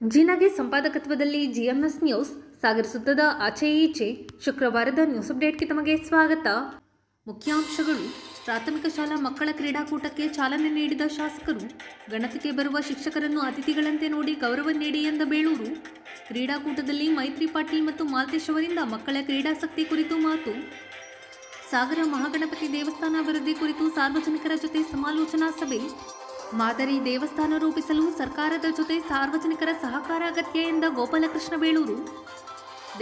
ಜೀನಾಗೆ ಸಂಪಾದಕತ್ವದಲ್ಲಿ GMS news ಸಾಗರ ಸುತ್ತದ ಆಚೆ ಈಚೆ ಶುಕ್ರವಾರದ ನ್ಯೂಸ್ ಅಪ್ಡೇಟ್ಗೆ ತಮಗೆ ಸ್ವಾಗತ. ಮುಖ್ಯಾಂಶಗಳು. ಪ್ರಾಥಮಿಕ ಶಾಲಾ ಮಕ್ಕಳ ಕ್ರೀಡಾಕೂಟಕ್ಕೆ ಚಾಲನೆ ನೀಡಿದ ಶಾಸಕರು. ಗಣತಿಗೆ ಬರುವ ಶಿಕ್ಷಕರನ್ನು ಅತಿಥಿಗಳಂತೆ ನೋಡಿ ಗೌರವ ನೀಡಿ ಎಂದ ಬೇಳೂರು. ಕ್ರೀಡಾಕೂಟದಲ್ಲಿ ಮೈತ್ರಿ ಪಾಟೀಲ್ ಮತ್ತು ಮಾಲ್ತೇಶ್ ಅವರಿಂದ ಮಕ್ಕಳ ಕ್ರೀಡಾಸಕ್ತಿ ಕುರಿತು ಮಾತು. ಸಾಗರ ಮಹಾಗಣಪತಿ ದೇವಸ್ಥಾನ ಅಭಿವೃದ್ಧಿ ಕುರಿತು ಸಾರ್ವಜನಿಕರ ಜೊತೆ ಸಮಾಲೋಚನಾ ಸಭೆ. ಮಾದರಿ ದೇವಸ್ಥಾನ ರೂಪಿಸಲು ಸರ್ಕಾರದ ಜೊತೆ ಸಾರ್ವಜನಿಕರ ಸಹಕಾರ ಅಗತ್ಯ ಎಂದ ಗೋಪಾಲಕೃಷ್ಣ ಬೇಳೂರು.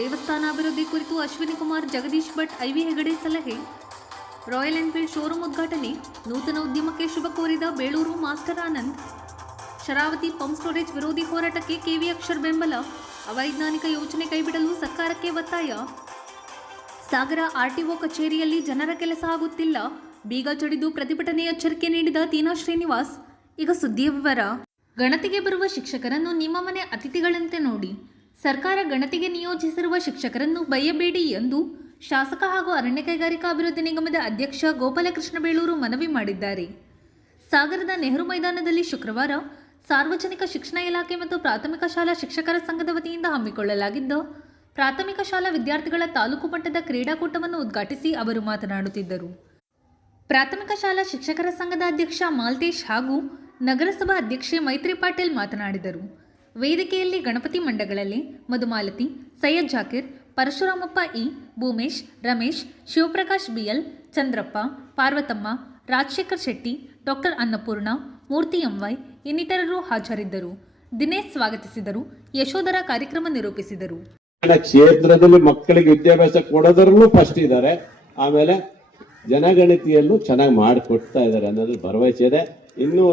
ದೇವಸ್ಥಾನ ಅಭಿವೃದ್ಧಿ ಕುರಿತು ಅಶ್ವಿನಿ ಕುಮಾರ್, ಜಗದೀಶ್ ಭಟ್, ಐವಿ ಹೆಗಡೆ ಸಲಹೆ. ರಾಯಲ್ ಎನ್ಫೀಲ್ಡ್ ಶೋರೂಮ್ ಉದ್ಘಾಟನೆ. ನೂತನ ಉದ್ಯಮಕ್ಕೆ ಶುಭ ಕೋರಿದ Beluru master Anand. Sharavathi pump storage ವಿರೋಧಿ ಹೋರಾಟಕ್ಕೆ ಕೆವಿ ಅಕ್ಷರ್ ಬೆಂಬಲ. ಅವೈಜ್ಞಾನಿಕ ಯೋಜನೆ ಕೈಬಿಡಲು ಸರ್ಕಾರಕ್ಕೆ ಒತ್ತಾಯ. ಸಾಗರ ಆರ್ಟಿಒ ಕಚೇರಿಯಲ್ಲಿ ಜನರ ಕೆಲಸ ಆಗುತ್ತಿಲ್ಲ, ಬೀಗ ಜಡಿದು ಪ್ರತಿಭಟನೆ ಎಚ್ಚರಿಕೆ ನೀಡಿದ ತೀನಾ ಶ್ರೀನಿವಾಸ್. ಈಗ ಸುದ್ದಿಯ ವಿವರ. ಗಣತಿಗೆ ಬರುವ ಶಿಕ್ಷಕರನ್ನು ನಿಮ್ಮ ಮನೆ ಅತಿಥಿಗಳಂತೆ ನೋಡಿ. ಸರ್ಕಾರ ಗಣತಿಗೆ ನಿಯೋಜಿಸಿರುವ ಶಿಕ್ಷಕರನ್ನು ಬಯ್ಯಬೇಡಿ ಎಂದು ಶಾಸಕ ಹಾಗೂ ಅರಣ್ಯ ಕೈಗಾರಿಕಾ ಅಭಿವೃದ್ಧಿ ನಿಗಮದ ಅಧ್ಯಕ್ಷ ಗೋಪಾಲಕೃಷ್ಣ ಬೇಳೂರು ಮನವಿ ಮಾಡಿದ್ದಾರೆ. ಸಾಗರದ ನೆಹರು ಮೈದಾನದಲ್ಲಿ ಶುಕ್ರವಾರ ಸಾರ್ವಜನಿಕ ಶಿಕ್ಷಣ ಇಲಾಖೆ ಮತ್ತು ಪ್ರಾಥಮಿಕ ಶಾಲಾ ಶಿಕ್ಷಕರ ಸಂಘದ ವತಿಯಿಂದ ಹಮ್ಮಿಕೊಳ್ಳಲಾಗಿದ್ದ ಪ್ರಾಥಮಿಕ ಶಾಲಾ ವಿದ್ಯಾರ್ಥಿಗಳ ತಾಲೂಕು ಮಟ್ಟದ ಕ್ರೀಡಾಕೂಟವನ್ನು ಉದ್ಘಾಟಿಸಿ ಅವರು ಮಾತನಾಡುತ್ತಿದ್ದರು. ಪ್ರಾಥಮಿಕ ಶಾಲಾ ಶಿಕ್ಷಕರ ಸಂಘದ ಅಧ್ಯಕ್ಷ ಮಾಲ್ತೇಶ್ ಹಾಗೂ ನಗರಸಭಾ ಅಧ್ಯಕ್ಷೆ ಮೈತ್ರಿ ಪಾಟೀಲ್ ಮಾತನಾಡಿದರು. ವೇದಿಕೆಯಲ್ಲಿ ಗಣಪತಿ ಮಂಡಗಳಲ್ಲಿ Madhumalati, Syed Zakir, Parashuramappa E, Bhoomesh, Ramesh, Shivaprakash BL, Chandrappa, Parvathamma, Rajashekhar Shetty, doctor Annapurna, Murthy MY ಇನ್ನಿತರರು ಹಾಜರಿದ್ದರು. ದಿನೇಶ್ ಸ್ವಾಗತಿಸಿದರು. ಯಶೋಧರ ಕಾರ್ಯಕ್ರಮ ನಿರೂಪಿಸಿದರು. ಕ್ಷೇತ್ರದಲ್ಲಿ ಮಕ್ಕಳಿಗೆ ವಿದ್ಯಾಭ್ಯಾಸ ಕೊಡೋದ್ರಲ್ಲೂ ಫಸ್ಟ್ ಇದ್ದಾರೆ, ಆಮೇಲೆ ಜನಗಣತಿಯಲ್ಲೂ ಚೆನ್ನಾಗಿ ಮಾಡಿಕೊಡ್ತಾ ಇದ್ದಾರೆ ಅನ್ನೋದು ಭರವಸೆ ಇದೆ. ಇನ್ನು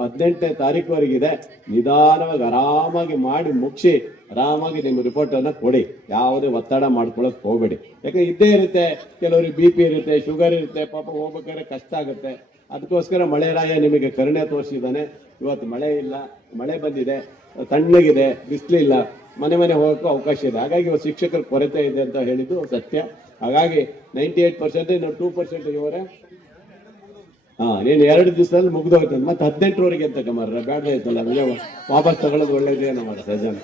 18ನೇ ತಾರೀಕುವರೆಗಿದೆ. ನಿಧಾನವಾಗಿ ಆರಾಮಾಗಿ ಮಾಡಿ ಮುಗಿಸಿ ಆರಾಮಾಗಿ ನಿಮ್ಮ ರಿಪೋರ್ಟ್ ಅನ್ನ ಕೊಡಿ. ಯಾವುದೇ ಒತ್ತಡ ಮಾಡ್ಕೊಳಕ್ ಹೋಗ್ಬೇಡಿ. ಯಾಕಂದ್ರೆ ಇದ್ದೇ ಇರುತ್ತೆ, ಕೆಲವರಿಗೆ BP ಇರುತ್ತೆ, ಶುಗರ್ ಇರುತ್ತೆ, ಪಾಪ ಹೋಗ್ಬೇಕಾದ್ರೆ ಕಷ್ಟ ಆಗುತ್ತೆ. ಅದಕ್ಕೋಸ್ಕರ ಮಳೆರಾಯ ನಿಮಗೆ ಕರುಣೆ ತೋರಿಸಿದ್ದಾನೆ. ಇವತ್ತು ಮಳೆ ಇಲ್ಲ, ಮಳೆ ಬಂದಿದೆ, ತಣ್ಣಗಿದೆ, ಬಿಸಿಲಿಲ್ಲ, ಮನೆ ಹೋಗೋಕ್ಕೂ ಅವಕಾಶ ಇದೆ. ಹಾಗಾಗಿ ಇವತ್ತು ಶಿಕ್ಷಕರ ಕೊರತೆ ಇದೆ ಅಂತ ಹೇಳಿದ್ದು ಸತ್ಯ. ಹಾಗಾಗಿ 98% ಇನ್ನು 2% ಇವರೇ ನೀನು 2 ದಿವಸದಲ್ಲಿ ಮುಗ್ದೋಗ್ತದೆ. ಮತ್ತೆ 18ರವರೆಗೆ ಅಂತ ಕಮಾರ ಬೇಡ ಇತ್ತಲ್ಲ, ವಾಪಸ್ ತಗೊಳ್ಳೋದು ಒಳ್ಳೇದೇ ನಮ್ಮ ಸಜನ್.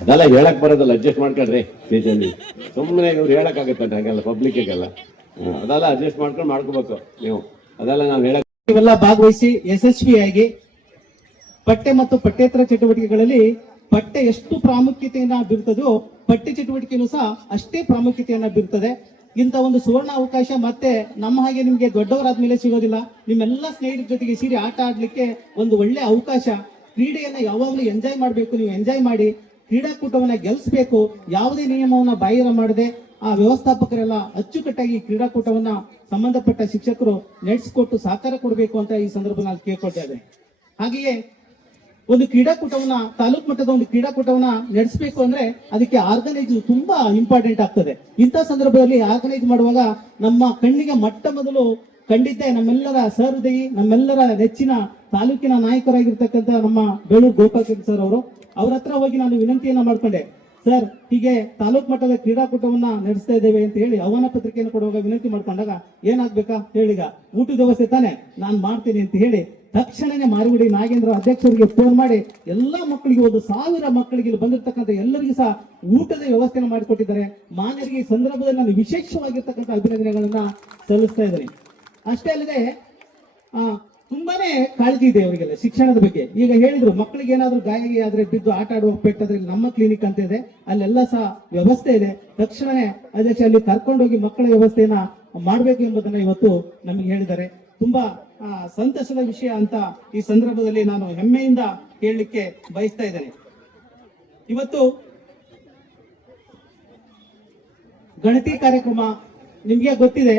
ಅದೆಲ್ಲ ಹೇಳಕ್ ಬರೋದಲ್ಲ, ಅಡ್ಜಸ್ಟ್ ಮಾಡ್ಕೊಳ್ರಿ. ಸುಮ್ಮನೆ ಇವ್ರು ಹೇಳಕ್ಕಾಗತ್ತೆ ಹಾಗೆಲ್ಲ ಪಬ್ಲಿಕ್ಗೆಲ್ಲ. ಅದೆಲ್ಲ ಅಡ್ಜಸ್ಟ್ ಮಾಡ್ಕೋಬೇಕು ನೀವು. ಅದೆಲ್ಲ ನಾವು ಹೇಳಕ್ ಇವೆಲ್ಲ ಭಾಗವಹಿಸಿ ಯಶಸ್ವಿಯಾಗಿ ಪಠ್ಯ ಮತ್ತು ಪಠ್ಯೇತರ ಚಟುವಟಿಕೆಗಳಲ್ಲಿ ಪಠ್ಯ ಎಷ್ಟು ಪ್ರಾಮುಖ್ಯತೆಯನ್ನ ಬೀರ್ತದೋ ಪಠ್ಯ ಚಟುವಟಿಕೆಯೂ ಸಹ ಅಷ್ಟೇ ಪ್ರಾಮುಖ್ಯತೆಯನ್ನ ಬೀರ್ತದೆ. ಇಂಥ ಒಂದು ಸುವರ್ಣ ಅವಕಾಶ ಮತ್ತೆ ನಮ್ಮ ಹಾಗೆ ನಿಮ್ಗೆ ದೊಡ್ಡವರಾದ್ಮೇಲೆ ಸಿಗೋದಿಲ್ಲ. ನಿಮ್ಮೆಲ್ಲ ಸ್ನೇಹಿತರ ಜೊತೆಗೆ ಸೇರಿ ಆಟ ಆಡ್ಲಿಕ್ಕೆ ಒಂದು ಒಳ್ಳೆ ಅವಕಾಶ. ಕ್ರೀಡೆಯನ್ನ ಯಾವಾಗಲೂ ಎಂಜಾಯ್ ಮಾಡಬೇಕು. ನೀವು ಎಂಜಾಯ್ ಮಾಡಿ ಕ್ರೀಡಾಕೂಟವನ್ನ ಗೆಲ್ಲಿಸಬೇಕು. ಯಾವುದೇ ನಿಯಮವನ್ನ ಬಾಹಿರ ಮಾಡದೆ ಆ ವ್ಯವಸ್ಥಾಪಕರೆಲ್ಲ ಅಚ್ಚುಕಟ್ಟಾಗಿ ಕ್ರೀಡಾಕೂಟವನ್ನ ಸಂಬಂಧಪಟ್ಟ ಶಿಕ್ಷಕರು ನಡೆಸಿಕೊಟ್ಟು ಸಹಕಾರ ಕೊಡಬೇಕು ಅಂತ ಈ ಸಂದರ್ಭದಲ್ಲಿ ಕೇಳ್ಕೊಳ್ತಾ ಇದ್ದೇನೆ. ಹಾಗೆಯೇ ಒಂದು ಕ್ರೀಡಾಕೂಟವನ್ನ ತಾಲೂಕು ಮಟ್ಟದ ಒಂದು ಕ್ರೀಡಾಕೂಟವನ್ನ ನಡೆಸಬೇಕು ಅಂದ್ರೆ ಅದಕ್ಕೆ ಆರ್ಗನೈಸ್ ತುಂಬಾ ಇಂಪಾರ್ಟೆಂಟ್ ಆಗ್ತದೆ. ಇಂಥ ಸಂದರ್ಭದಲ್ಲಿ ಆರ್ಗನೈಸ್ ಮಾಡುವಾಗ ನಮ್ಮ ಕಣ್ಣಿಗೆ ಮೊದಲು ಕಂಡಿದ್ದೆ ನಮ್ಮೆಲ್ಲರ ಸಹೃದಯಿ, ನಮ್ಮೆಲ್ಲರ ನೆಚ್ಚಿನ ತಾಲೂಕಿನ ನಾಯಕರಾಗಿರ್ತಕ್ಕಂಥ ನಮ್ಮ ಬೇಳೂರು ಗೋಪಾಲಕೃಷ್ಣ ಸರ್ ಅವರು. ಅವ್ರ ಹತ್ರ ಹೋಗಿ ನಾನು ವಿನಂತಿಯನ್ನ ಮಾಡ್ಕೊಂಡೆ. ಸರ್, ಹೀಗೆ ತಾಲೂಕು ಮಟ್ಟದ ಕ್ರೀಡಾಕೂಟವನ್ನ ನಡೆಸ್ತಾ ಇದ್ದೇವೆ ಅಂತ ಹೇಳಿ ಆಹ್ವಾನ ಪತ್ರಿಕೆಯನ್ನು ಕೊಡುವಾಗ ವಿನಂತಿ ಮಾಡ್ಕೊಂಡಾಗ ಏನಾಗ್ಬೇಕಾ ಹೇಳಿಗ ಊಟದ ವ್ಯವಸ್ಥೆ ತಾನೆ ನಾನು ಮಾಡ್ತೀನಿ ಅಂತ ಹೇಳಿ ತಕ್ಷಣನೇ ಮಾರುಗುಡಿ ನಾಗೇಂದ್ರ ಅಧ್ಯಕ್ಷರಿಗೆ ಫೋನ್ ಮಾಡಿ ಎಲ್ಲಾ ಮಕ್ಕಳಿಗೆ 1,000 ಮಕ್ಕಳಿಗೆ ಇಲ್ಲಿ ಬಂದಿರತಕ್ಕಂಥ ಎಲ್ಲರಿಗೂ ಸಹ ಊಟದ ವ್ಯವಸ್ಥೆಯನ್ನು ಮಾಡಿಕೊಟ್ಟಿದ್ದಾರೆ. ಮಾನ್ಯರಿಗೆ ಈ ಸಂದರ್ಭದಲ್ಲಿ ನಾನು ವಿಶೇಷವಾಗಿರ್ತಕ್ಕಂಥ ಅಭಿನಂದನೆಗಳನ್ನ ಸಲ್ಲಿಸ್ತಾ ಇದ್ದೇನೆ. ಅಷ್ಟೇ ಅಲ್ಲದೆ ತುಂಬಾನೇ ಕಾಳಜಿ ಇದೆ ಅವರಿಗೆಲ್ಲ ಶಿಕ್ಷಣದ ಬಗ್ಗೆ. ಈಗ ಹೇಳಿದ್ರು, ಮಕ್ಕಳಿಗೆ ಏನಾದ್ರೂ ಗಾಯ ಆದ್ರೆ ಬಿದ್ದು ಆಟ ಆಡುವ ಪೆಟ್ಟಾದ್ರೆ ನಮ್ಮ ಕ್ಲಿನಿಕ್ ಅಂತ ಇದೆ, ಅಲ್ಲೆಲ್ಲ ಸಹ ವ್ಯವಸ್ಥೆ ಇದೆ. ತಕ್ಷಣವೇ ಅಧ್ಯಕ್ಷ ಅಲ್ಲಿ ಕರ್ಕೊಂಡೋಗಿ ಮಕ್ಕಳ ವ್ಯವಸ್ಥೆಯನ್ನ ಮಾಡಬೇಕು ಎಂಬುದನ್ನ ಇವತ್ತು ನಮಗೆ ಹೇಳಿದ್ದಾರೆ. ತುಂಬಾ ಸಂತಸದ ವಿಷಯ ಅಂತ ಈ ಸಂದರ್ಭದಲ್ಲಿ ನಾನು ಹೆಮ್ಮೆಯಿಂದ ಹೇಳಲಿಕ್ಕೆ ಬಯಸ್ತಾ ಇದ್ದೇನೆ. ಇವತ್ತು ಗಣತಿ ಕಾರ್ಯಕ್ರಮ ನಿಮ್ಗೆ ಗೊತ್ತಿದೆ.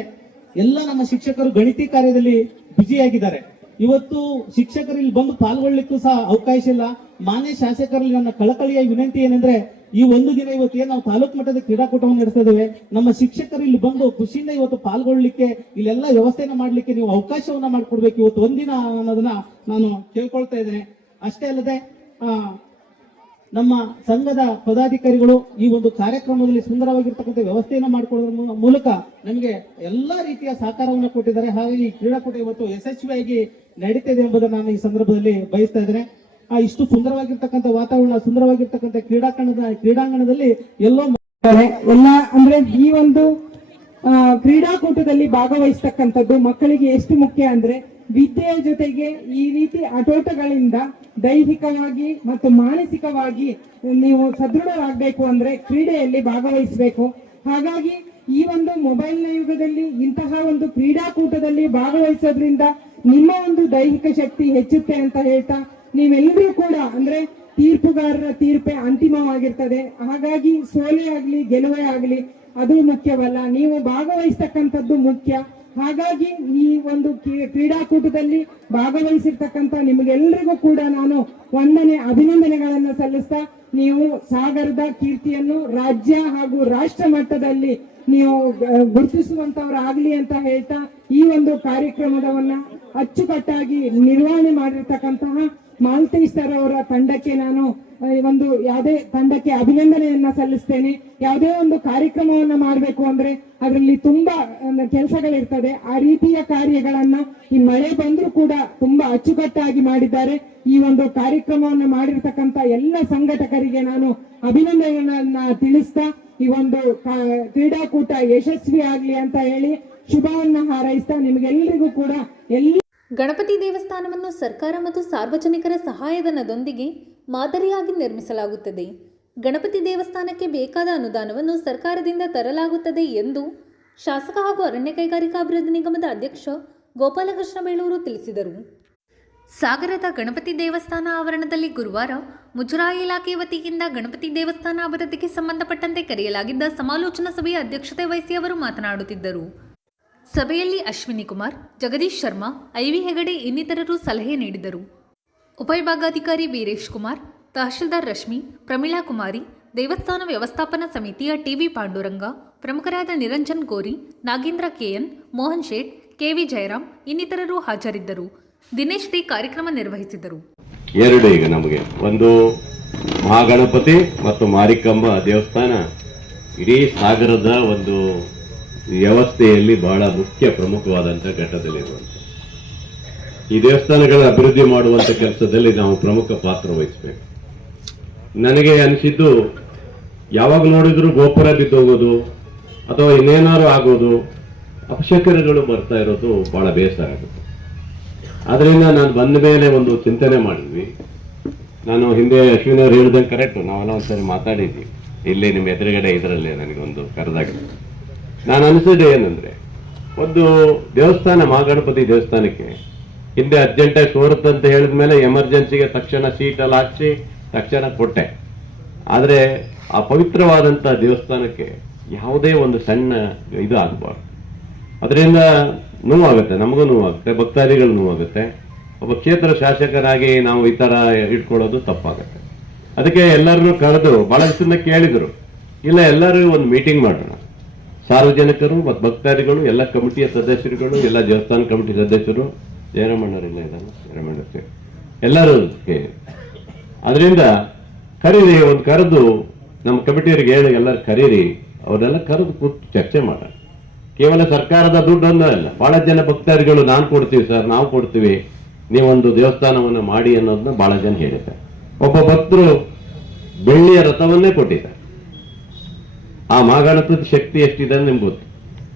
ಎಲ್ಲ ನಮ್ಮ ಶಿಕ್ಷಕರು ಗಣಿತಿ ಕಾರ್ಯದಲ್ಲಿ ಬ್ಯುಸಿಯಾಗಿದ್ದಾರೆ. ಇವತ್ತು ಶಿಕ್ಷಕರು ಇಲ್ಲಿ ಬಂದು ಪಾಲ್ಗೊಳ್ಳಿಕ್ಕೂ ಸಹ ಅವಕಾಶ ಇಲ್ಲ. ಮಾನ್ಯ ಶಾಸಕರಲ್ಲಿ ನನ್ನ ಕಳಕಳಿಯ ವಿನಂತಿ ಏನೆಂದ್ರೆ, ಈ ಒಂದು ದಿನ ಇವತ್ತು ಏನು ನಾವು ತಾಲೂಕು ಮಟ್ಟದ ಕ್ರೀಡಾಕೂಟವನ್ನು ನಡೆಸ್ತಾ ಇದ್ದೇವೆ, ನಮ್ಮ ಶಿಕ್ಷಕರು ಇಲ್ಲಿ ಬಂದು ಖುಷಿಯಿಂದ ಇವತ್ತು ಪಾಲ್ಗೊಳ್ಳಿಕ್ಕೆ, ಇಲ್ಲೆಲ್ಲ ವ್ಯವಸ್ಥೆಯನ್ನ ಮಾಡ್ಲಿಕ್ಕೆ ನೀವು ಅವಕಾಶವನ್ನ ಮಾಡಿಕೊಡ್ಬೇಕು ಇವತ್ತು ಒಂದಿನ ಅನ್ನೋದನ್ನ ನಾನು ಕೇಳ್ಕೊಳ್ತಾ ಇದ್ದೇನೆ. ಅಷ್ಟೇ ಅಲ್ಲದೆ ನಮ್ಮ ಸಂಘದ ಪದಾಧಿಕಾರಿಗಳು ಈ ಒಂದು ಕಾರ್ಯಕ್ರಮದಲ್ಲಿ ಸುಂದರವಾಗಿರ್ತಕ್ಕಂಥ ವ್ಯವಸ್ಥೆಯನ್ನು ಮಾಡಿಕೊಳ್ಳೋದ್ರ ಮೂಲಕ ನಮಗೆ ಎಲ್ಲಾ ರೀತಿಯ ಸಹಕಾರವನ್ನು ಕೊಟ್ಟಿದ್ದಾರೆ. ಹಾಗಾಗಿ ಈ ಕ್ರೀಡಾಕೂಟ ಇವತ್ತು ಯಶಸ್ವಿಯಾಗಿ ನಡೀತಿದೆ ಎಂಬುದನ್ನು ನಾನು ಈ ಸಂದರ್ಭದಲ್ಲಿ ಬಯಸ್ತಾ ಇದ್ದೇನೆ. ಇಷ್ಟು ಸುಂದರವಾಗಿರ್ತಕ್ಕಂಥ ವಾತಾವರಣ, ಸುಂದರವಾಗಿರ್ತಕ್ಕಂಥ ಕ್ರೀಡಾಂಗಣದಲ್ಲಿ ಎಲ್ಲೋ ಎಲ್ಲ ಅಂದ್ರೆ ಈ ಒಂದು ಕ್ರೀಡಾಕೂಟದಲ್ಲಿ ಭಾಗವಹಿಸ್ತಕ್ಕಂಥದ್ದು ಮಕ್ಕಳಿಗೆ ಎಷ್ಟು ಮುಖ್ಯ ಅಂದ್ರೆ ವಿದ್ಯೆಯ ಜೊತೆಗೆ ಈ ರೀತಿ ಆಟೋಟಗಳಿಂದ ದೈಹಿಕವಾಗಿ ಮತ್ತು ಮಾನಸಿಕವಾಗಿ ನೀವು ಸದೃಢರಾಗಬೇಕು ಅಂದ್ರೆ ಕ್ರೀಡೆಯಲ್ಲಿ ಭಾಗವಹಿಸಬೇಕು. ಹಾಗಾಗಿ ಈ ಒಂದು ಮೊಬೈಲ್ನ ಯುಗದಲ್ಲಿ ಇಂತಹ ಒಂದು ಕ್ರೀಡಾಕೂಟದಲ್ಲಿ ಭಾಗವಹಿಸೋದ್ರಿಂದ ನಿಮ್ಮ ಒಂದು ದೈಹಿಕ ಶಕ್ತಿ ಹೆಚ್ಚುತ್ತೆ ಅಂತ ಹೇಳ್ತಾ, ನೀವೆಲ್ಲರೂ ಕೂಡ ಅಂದ್ರೆ ತೀರ್ಪುಗಾರರ ತೀರ್ಪೇ ಅಂತಿಮವಾಗಿರ್ತದೆ. ಹಾಗಾಗಿ ಸೋಲೆ ಆಗ್ಲಿ ಗೆಲುವೇ ಆಗ್ಲಿ ಅದು ಮುಖ್ಯವಲ್ಲ, ನೀವು ಭಾಗವಹಿಸ್ತಕ್ಕಂಥದ್ದು ಮುಖ್ಯ. ಹಾಗಾಗಿ ಈ ಒಂದು ಕ್ರೀಡಾಕೂಟದಲ್ಲಿ ಭಾಗವಹಿಸಿರ್ತಕ್ಕಂಥ ನಿಮಗೆಲ್ಲರಿಗೂ ಕೂಡ ನಾನು ಅಭಿನಂದನೆಗಳನ್ನು ಸಲ್ಲಿಸ್ತಾ, ನೀವು ಸಾಗರದ ಕೀರ್ತಿಯನ್ನು ರಾಜ್ಯ ಹಾಗೂ ರಾಷ್ಟ್ರ ಮಟ್ಟದಲ್ಲಿ ನೀವು ಗುರುತಿಸುವಂತವರಾಗ್ಲಿ ಅಂತ ಹೇಳ್ತಾ, ಈ ಒಂದು ಕಾರ್ಯಕ್ರಮವನ್ನ ಅಚ್ಚುಕಟ್ಟಾಗಿ ನಿರ್ವಹಣೆ ಮಾಡಿರ್ತಕ್ಕಂತಹ ಮಾಲ್ತೇಶ್ ಸರ್ ಅವರ ತಂಡಕ್ಕೆ ನಾನು ಯಾವುದೇ ತಂಡಕ್ಕೆ ಅಭಿನಂದನೆಯನ್ನ ಸಲ್ಲಿಸ್ತೇನೆ. ಯಾವುದೇ ಒಂದು ಕಾರ್ಯಕ್ರಮವನ್ನ ಮಾಡಬೇಕು ಅಂದ್ರೆ ಅದರಲ್ಲಿ ತುಂಬಾ ಕೆಲಸಗಳಿರ್ತದೆ. ಆ ರೀತಿಯ ಕಾರ್ಯಗಳನ್ನ ಈ ಮಳೆ ಬಂದ್ರೂ ಕೂಡ ತುಂಬಾ ಅಚ್ಚುಕಟ್ಟಾಗಿ ಮಾಡಿದ್ದಾರೆ. ಈ ಒಂದು ಕಾರ್ಯಕ್ರಮವನ್ನ ಮಾಡಿರ್ತಕ್ಕಂಥ ಎಲ್ಲ ಸಂಘಟಕರಿಗೆ ನಾನು ಅಭಿನಂದನೆಗಳನ್ನ ತಿಳಿಸ್ತಾ, ಈ ಒಂದು ಕ್ರೀಡಾಕೂಟ ಯಶಸ್ವಿ ಆಗ್ಲಿ ಅಂತ ಹೇಳಿ ಶುಭವನ್ನ ಹಾರೈಸ್ತಾ, ನಿಮಗೆಲ್ಲರಿಗೂ ಕೂಡ ಗಣಪತಿ ದೇವಸ್ಥಾನವನ್ನು ಸರ್ಕಾರ ಮತ್ತು ಸಾರ್ವಜನಿಕರ ಸಹಾಯಧನದೊಂದಿಗೆ ಮಾದರಿಯಾಗಿ ನಿರ್ಮಿಸಲಾಗುತ್ತದೆ. ಗಣಪತಿ ದೇವಸ್ಥಾನಕ್ಕೆ ಬೇಕಾದ ಅನುದಾನವನ್ನು ಸರ್ಕಾರದಿಂದ ತರಲಾಗುತ್ತದೆ ಎಂದು ಶಾಸಕ ಹಾಗೂ ಅರಣ್ಯ ಕೈಗಾರಿಕಾಭಿವೃದ್ಧಿ ನಿಗಮದ ಅಧ್ಯಕ್ಷ ಗೋಪಾಲಕೃಷ್ಣ ಬೇಳೂರು ತಿಳಿಸಿದರು. ಸಾಗರದ ಗಣಪತಿ ದೇವಸ್ಥಾನ ಆವರಣದಲ್ಲಿ ಗುರುವಾರ ಮುಜರಾಯಿ ಇಲಾಖೆ ವತಿಯಿಂದ ಗಣಪತಿ ದೇವಸ್ಥಾನ ಅಭಿವೃದ್ಧಿಗೆ ಸಂಬಂಧಪಟ್ಟಂತೆ ಕರೆಯಲಾಗಿದ್ದ ಸಮಾಲೋಚನಾ ಸಭೆಯ ಅಧ್ಯಕ್ಷತೆ ವಹಿಸಿ ಅವರು ಮಾತನಾಡುತ್ತಿದ್ದರು. ಸಭೆಯಲ್ಲಿ ಅಶ್ವಿನಿ ಕುಮಾರ್, ಜಗದೀಶ್ ಶರ್ಮಾ, ಐವಿ ಹೆಗಡೆ ಇನ್ನಿತರರು ಸಲಹೆ ನೀಡಿದರು. ಉಪವಿಭಾಗಾಧಿಕಾರಿ ವೀರೇಶ್ ಕುಮಾರ್, ತಹಶೀಲ್ದಾರ್ ರಶ್ಮಿ, ಪ್ರಮೀಳಾ ಕುಮಾರಿ, ದೇವಸ್ಥಾನ ವ್ಯವಸ್ಥಾಪನಾ ಸಮಿತಿಯ ಟಿವಿ ಪಾಂಡುರಂಗ, ಪ್ರಮುಖರಾದ ನಿರಂಜನ್ ಗೋರಿ, ನಾಗೇಂದ್ರ ಕೆಎನ್, ಮೋಹನ್ ಶೇಟ್, ಕೆವಿ ಜಯರಾಮ್ ಇನ್ನಿತರರು ಹಾಜರಿದ್ದರು. ದಿನೇಶ್ ಡಿ ಕಾರ್ಯಕ್ರಮ ನಿರ್ವಹಿಸಿದರು. ಎರಡು ಈಗ ನಮಗೆ ಒಂದು ಮಹಾಗಣಪತಿ ಮತ್ತು ಮಾರಿಕಂಬ ದೇವಸ್ಥಾನ ಇಡೀ ಸಾಗರದ ಒಂದು ವ್ಯವಸ್ಥೆಯಲ್ಲಿ ಬಹಳ ಮುಖ್ಯ ಪ್ರಮುಖವಾದಂಥ ಘಟ್ಟದಲ್ಲಿರುವಂಥ ಈ ದೇವಸ್ಥಾನಗಳ ಅಭಿವೃದ್ಧಿ ಮಾಡುವಂಥ ಕೆಲಸದಲ್ಲಿ ನಾವು ಪ್ರಮುಖ ಪಾತ್ರ ವಹಿಸಬೇಕು. ನನಗೆ ಅನಿಸಿದ್ದು, ಯಾವಾಗ ನೋಡಿದ್ರು ಗೋಪುರ ಬಿದ್ದೋಗೋದು ಅಥವಾ ಇನ್ನೇನಾದ್ರು ಆಗೋದು, ಅಪಶಕನಗಳು ಬರ್ತಾ ಇರೋದು ಬಹಳ ಬೇಸರ ಆಗುತ್ತೆ. ಆದ್ರಿಂದ ನಾನು ಬಂದ ಮೇಲೆ ಒಂದು ಚಿಂತನೆ ಮಾಡಿದ್ವಿ. ನಾನು ಹಿಂದೆ ಅಶ್ವಿನಿ ಅವ್ರು ಹೇಳಿದಂಗೆ ಕರೆಕ್ಟು, ನಾವೆಲ್ಲ ಒಂದ್ಸರಿ ಮಾತಾಡಿದ್ವಿ ಇಲ್ಲಿ ನಿಮ್ಮ ಎದುರುಗಡೆ ಇದರಲ್ಲೇ ನನಗೊಂದು ಕರೆದಾಗ. ನಾನು ಅನಿಸಿದೆ ಏನಂದ್ರೆ, ಒಂದು ದೇವಸ್ಥಾನ ಮಹಾಗಣಪತಿ ದೇವಸ್ಥಾನಕ್ಕೆ ಹಿಂದೆ ಅರ್ಜೆಂಟಾಗಿ ಸೋರುತ್ತಂತ ಹೇಳಿದ ಮೇಲೆ ಎಮರ್ಜೆನ್ಸಿಗೆ ತಕ್ಷಣ ಸೀಟಲ್ಲಿ ಹಾಕಿಸಿ ತಕ್ಷಣ ಕೊಟ್ಟೆ. ಆದರೆ ಆ ಪವಿತ್ರವಾದಂಥ ದೇವಸ್ಥಾನಕ್ಕೆ ಯಾವುದೇ ಒಂದು ಸಣ್ಣ ಇದು ಆಗಬಾರ್ದು. ಅದರಿಂದ ನೋವಾಗುತ್ತೆ, ನಮಗೂ ನೋವಾಗುತ್ತೆ, ಭಕ್ತಾದಿಗಳು ನೋವಾಗುತ್ತೆ. ಒಬ್ಬ ಕ್ಷೇತ್ರ ಶಾಸಕರಾಗಿ ನಾವು ಈ ಥರ ಇಟ್ಕೊಳ್ಳೋದು ತಪ್ಪಾಗುತ್ತೆ. ಅದಕ್ಕೆ ಎಲ್ಲರನ್ನೂ ಕರೆದು ಭಾಳ ದಿವಸದಿಂದ ಕೇಳಿದರು, ಇಲ್ಲ ಎಲ್ಲರೂ ಒಂದು ಮೀಟಿಂಗ್ ಮಾಡೋಣ, ಸಾರ್ವಜನಿಕರು ಮತ್ತು ಭಕ್ತಾದಿಗಳು, ಎಲ್ಲ ಕಮಿಟಿಯ ಸದಸ್ಯರುಗಳು, ಎಲ್ಲ ದೇವಸ್ಥಾನ ಕಮಿಟಿ ಸದಸ್ಯರು, ಜಯರಾಮಣ್ಣರಿಲ್ಲ ಇದನ್ನು ಜಯರಾಮಣ್ಣ ಎಲ್ಲರೂ ಅದರಿಂದ ಕರೀರಿ, ಒಂದು ಕರೆದು ನಮ್ಮ ಕಮಿಟಿಯವರಿಗೆ ಹೇಳಿ ಎಲ್ಲರೂ ಕರೀರಿ, ಅವರೆಲ್ಲ ಕರೆದು ಕೂತು ಚರ್ಚೆ ಮಾಡೋಣ. ಕೇವಲ ಸರ್ಕಾರದ ದುಡ್ಡೊಂದು ಅಲ್ಲ, ಬಹಳ ಜನ ಭಕ್ತಾದಿಗಳು ನಾನು ಕೊಡ್ತೀವಿ ಸರ್, ನಾವು ಕೊಡ್ತೀವಿ, ನೀವೊಂದು ದೇವಸ್ಥಾನವನ್ನು ಮಾಡಿ ಅನ್ನೋದನ್ನ ಬಹಳ ಜನ ಹೇಳಿದ್ದಾರೆ. ಒಬ್ಬ ಭಕ್ತರು ಬೆಳ್ಳಿಯ ರಥವನ್ನೇ ಕೊಟ್ಟಿದ್ದಾರೆ. ಆ ಮಹಾಗಣಪತಿ ಶಕ್ತಿ ಎಷ್ಟಿದೆ ನಿಮ್ಗೆ ಗೊತ್ತು.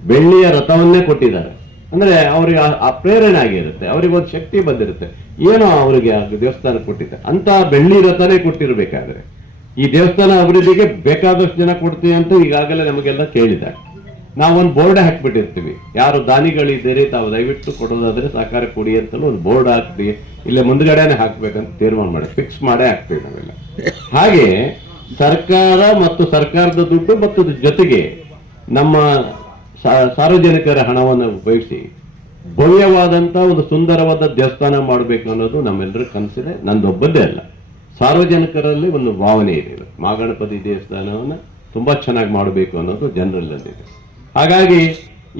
ಬೆಳ್ಳಿಯ ರಥವನ್ನೇ ಕೊಟ್ಟಿದ್ದಾರೆ ಅಂದ್ರೆ ಅವ್ರಿಗೆ ಆ ಪ್ರೇರಣೆ ಆಗಿರುತ್ತೆ, ಅವ್ರಿಗೆ ಒಂದು ಶಕ್ತಿ ಬಂದಿರುತ್ತೆ, ಏನೋ ಅವರಿಗೆ ಆ ದೇವಸ್ಥಾನ ಕೊಟ್ಟಿದ್ದಾರೆ ಅಂತ ಬೆಳ್ಳಿ ರಥನೇ ಕೊಟ್ಟಿರ್ಬೇಕಾದ್ರೆ ಈ ದೇವಸ್ಥಾನ ಅಭಿವೃದ್ಧಿಗೆ ಬೇಕಾದಷ್ಟು ಜನ ಕೊಡ್ತೀವಿ ಅಂತ ಈಗಾಗಲೇ ನಮಗೆಲ್ಲ ಕೇಳಿದ್ದಾರೆ. ನಾವೊಂದು ಬೋರ್ಡ್ ಹಾಕ್ಬಿಟ್ಟಿರ್ತೀವಿ, ಯಾರು ದಾನಿಗಳಿದ್ದೀರಿ ತಾವು ದಯವಿಟ್ಟು ಕೊಡೋದಾದ್ರೆ ಸಹಕಾರ ಕೊಡಿ ಅಂತಲೂ ಒಂದು ಬೋರ್ಡ್ ಹಾಕ್ತೀವಿ, ಇಲ್ಲೇ ಮುಂದ್ಗಡೆನೆ ಹಾಕ್ಬೇಕಂತ ತೀರ್ಮಾನ ಮಾಡಿ ಫಿಕ್ಸ್ ಮಾಡೇ ಹಾಕ್ತೀವಿ ನಾವೆಲ್ಲ. ಹಾಗೆ ಸರ್ಕಾರ ಮತ್ತು ಸರ್ಕಾರದ ದುಡ್ಡು ಮತ್ತು ಜೊತೆಗೆ ನಮ್ಮ ಸಾರ್ವಜನಿಕರ ಹಣವನ್ನು ಉಪಯೋಗಿಸಿ ಭವ್ಯವಾದಂತ ಒಂದು ಸುಂದರವಾದ ದೇವಸ್ಥಾನ ಮಾಡಬೇಕು ಅನ್ನೋದು ನಮ್ಮೆಲ್ಲರ ಕನಸಿದೆ. ನಂದೊಬ್ಬದ್ದೇ ಅಲ್ಲ, ಸಾರ್ವಜನಿಕರಲ್ಲಿ ಒಂದು ಭಾವನೆ ಇದೆ, ಮಹಾಗಣಪತಿ ದೇವಸ್ಥಾನವನ್ನು ತುಂಬಾ ಚೆನ್ನಾಗಿ ಮಾಡಬೇಕು ಅನ್ನೋದು ಜನರಲ್ಲಿದೆ. ಹಾಗಾಗಿ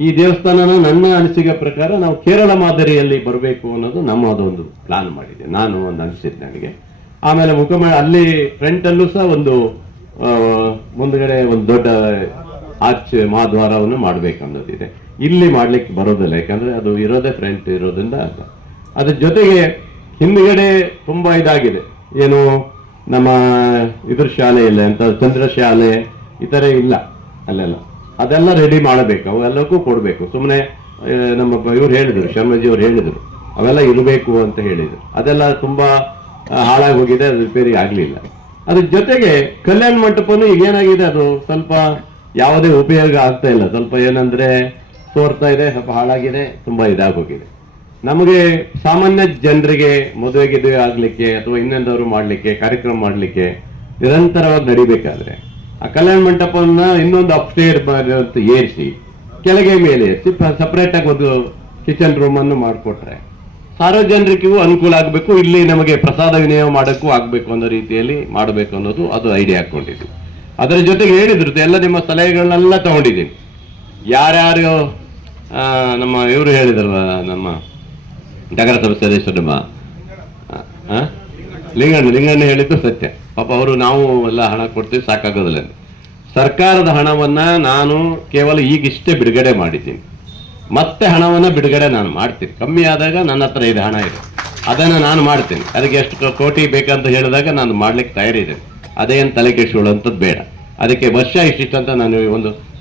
ಈ ದೇವಸ್ಥಾನನ ನನ್ನ ಅನಿಸಿಕೆ ಪ್ರಕಾರ ನಾವು ಕೇರಳ ಮಾದರಿಯಲ್ಲಿ ಬರಬೇಕು ಅನ್ನೋದು ನಮ್ಮದೊಂದು ಪ್ಲಾನ್ ಮಾಡಿದೆ. ನಾನು ಒಂದು ಅನಿಸಿದ್ದು ನನಗೆ ಆಮೇಲೆ ಅಲ್ಲಿ ಫ್ರಂಟ್ ಅಲ್ಲೂ ಸಹ ಒಂದು ಮುಂದ್ಗಡೆ ಒಂದು ದೊಡ್ಡ ಆರ್ಚ್ ಮಹಾದ್ವಾರವನ್ನು ಮಾಡ್ಬೇಕನ್ನೋದಿದೆ. ಇಲ್ಲಿ ಮಾಡ್ಲಿಕ್ಕೆ ಬರೋದಿಲ್ಲ, ಯಾಕಂದ್ರೆ ಅದು ಇರೋದೇ ಫ್ರಂಟ್ ಇರೋದ್ರಿಂದ ಅಲ್ಲ. ಅದ್ರ ಜೊತೆಗೆ ಹಿಂದ್ಗಡೆ ತುಂಬಾ ಇದಾಗಿದೆ, ಏನು ನಮ್ಮ ಇದ್ರ ಶಾಲೆ ಇಲ್ಲ ಅಂತ, ಚಂದ್ರ ಶಾಲೆ ಈ ತರ ಇಲ್ಲ ಅಲ್ಲೆಲ್ಲ. ಅದೆಲ್ಲ ರೆಡಿ ಮಾಡಬೇಕು, ಅವೆಲ್ಲಕ್ಕೂ ಕೊಡ್ಬೇಕು. ಸುಮ್ಮನೆ ನಮ್ಮ ಇವ್ರು ಹೇಳಿದ್ರು, ಶರ್ಮಾಜಿ ಅವ್ರು ಹೇಳಿದ್ರು ಅವೆಲ್ಲ ಇರಬೇಕು ಅಂತ ಹೇಳಿದ್ರು. ಅದೆಲ್ಲ ತುಂಬಾ ಹಾಳಾಗಿ ಹೋಗಿದೆ, ಅದು ರಿಪೇರಿ ಆಗ್ಲಿಲ್ಲ. ಅದ್ರ ಜೊತೆಗೆ ಕಲ್ಯಾಣ ಮಂಟಪನು ಈಗ ಏನಾಗಿದೆ, ಅದು ಸ್ವಲ್ಪ ಯಾವುದೇ ಉಪಯೋಗ ಆಗ್ತಾ ಇಲ್ಲ. ಸ್ವಲ್ಪ ಏನಂದ್ರೆ ಸೋರ್ತಾ ಇದೆ, ಸ್ವಲ್ಪ ಹಾಳಾಗಿದೆ, ತುಂಬಾ ಇದಾಗೋಗಿದೆ. ನಮಗೆ ಸಾಮಾನ್ಯ ಜನರಿಗೆ ಮದುವೆ ಗಿದುವೆ ಆಗ್ಲಿಕ್ಕೆ ಅಥವಾ ಇನ್ನೊಂದವರು ಮಾಡ್ಲಿಕ್ಕೆ, ಕಾರ್ಯಕ್ರಮ ಮಾಡ್ಲಿಕ್ಕೆ ನಿರಂತರವಾಗಿ ನಡಿಬೇಕಾದ್ರೆ ಆ ಕಲ್ಯಾಣ ಮಂಟಪವನ್ನ ಇನ್ನೊಂದು ಅಪ್ಸ್ಟೇರ್ ಅಂತ ಏರಿಸಿ ಕೆಳಗೆ ಮೇಲೆ ಏರಿಸಿ ಸಪರೇಟ್ ಆಗಿ ಒಂದು ಕಿಚನ್ ರೂಮ್ ಅನ್ನು ಮಾಡಿಕೊಟ್ರೆ ಸಾರ್ವಜನಿಕರಿಗೂ ಅನುಕೂಲ ಆಗಬೇಕು, ಇಲ್ಲಿ ನಮಗೆ ಪ್ರಸಾದ ವಿನಿಯೋಗ ಮಾಡೋಕ್ಕೂ ಆಗ್ಬೇಕು ಅನ್ನೋ ರೀತಿಯಲ್ಲಿ ಮಾಡಬೇಕು ಅನ್ನೋದು ಅದು ಐಡಿಯಾ ಹಾಕೊಂಡಿದ್ವಿ. ಅದರ ಜೊತೆಗೆ ಹೇಳಿದ್ರು ಎಲ್ಲ ನಿಮ್ಮ ಸಲಹೆಗಳನ್ನೆಲ್ಲ ತಗೊಂಡಿದ್ದೀನಿ. ಯಾರ್ಯಾರು ನಮ್ಮ ಇವರು ಹೇಳಿದ್ರಲ್ಲ, ನಮ್ಮ ನಗರಸಭೆ ಸದಸ್ಯರು ಲಿಂಗಣ್ಣ ಹೇಳಿದ್ದು ಸತ್ಯ. ಪಾಪ ಅವರು ನಾವು ಎಲ್ಲ ಹಣ ಕೊಡ್ತೀವಿ ಸಾಕಾಗೋದಿಲ್ಲ. ಸರ್ಕಾರದ ಹಣವನ್ನ ನಾನು ಕೇವಲ ಈಗಿಷ್ಟೇ ಬಿಡುಗಡೆ ಮಾಡಿದ್ದೀನಿ, ಮತ್ತೆ ಹಣವನ್ನ ಬಿಡುಗಡೆ ನಾನು ಮಾಡ್ತೀನಿ. ಕಮ್ಮಿ ಆದಾಗ ನನ್ನ ಹತ್ರ ಇದೆ, ಹಣ ಇದೆ, ಅದನ್ನು ನಾನು ಮಾಡ್ತೀನಿ. ಅದಕ್ಕೆ ಎಷ್ಟು ಕೋಟಿ ಬೇಕಂತ ಹೇಳಿದಾಗ ನಾನು ಮಾಡ್ಲಿಕ್ಕೆ ತಯಾರಿದ್ದೇನೆ. ಅದೇನು ತಲೆ ಕೆಡಿಸ್ಕೊಳ್ಳುವಂಥದ್ದು ಬೇಡ. ಅದಕ್ಕೆ ವರ್ಷ ಇಷ್ಟಿಷ್ಟಂತ ನಾನು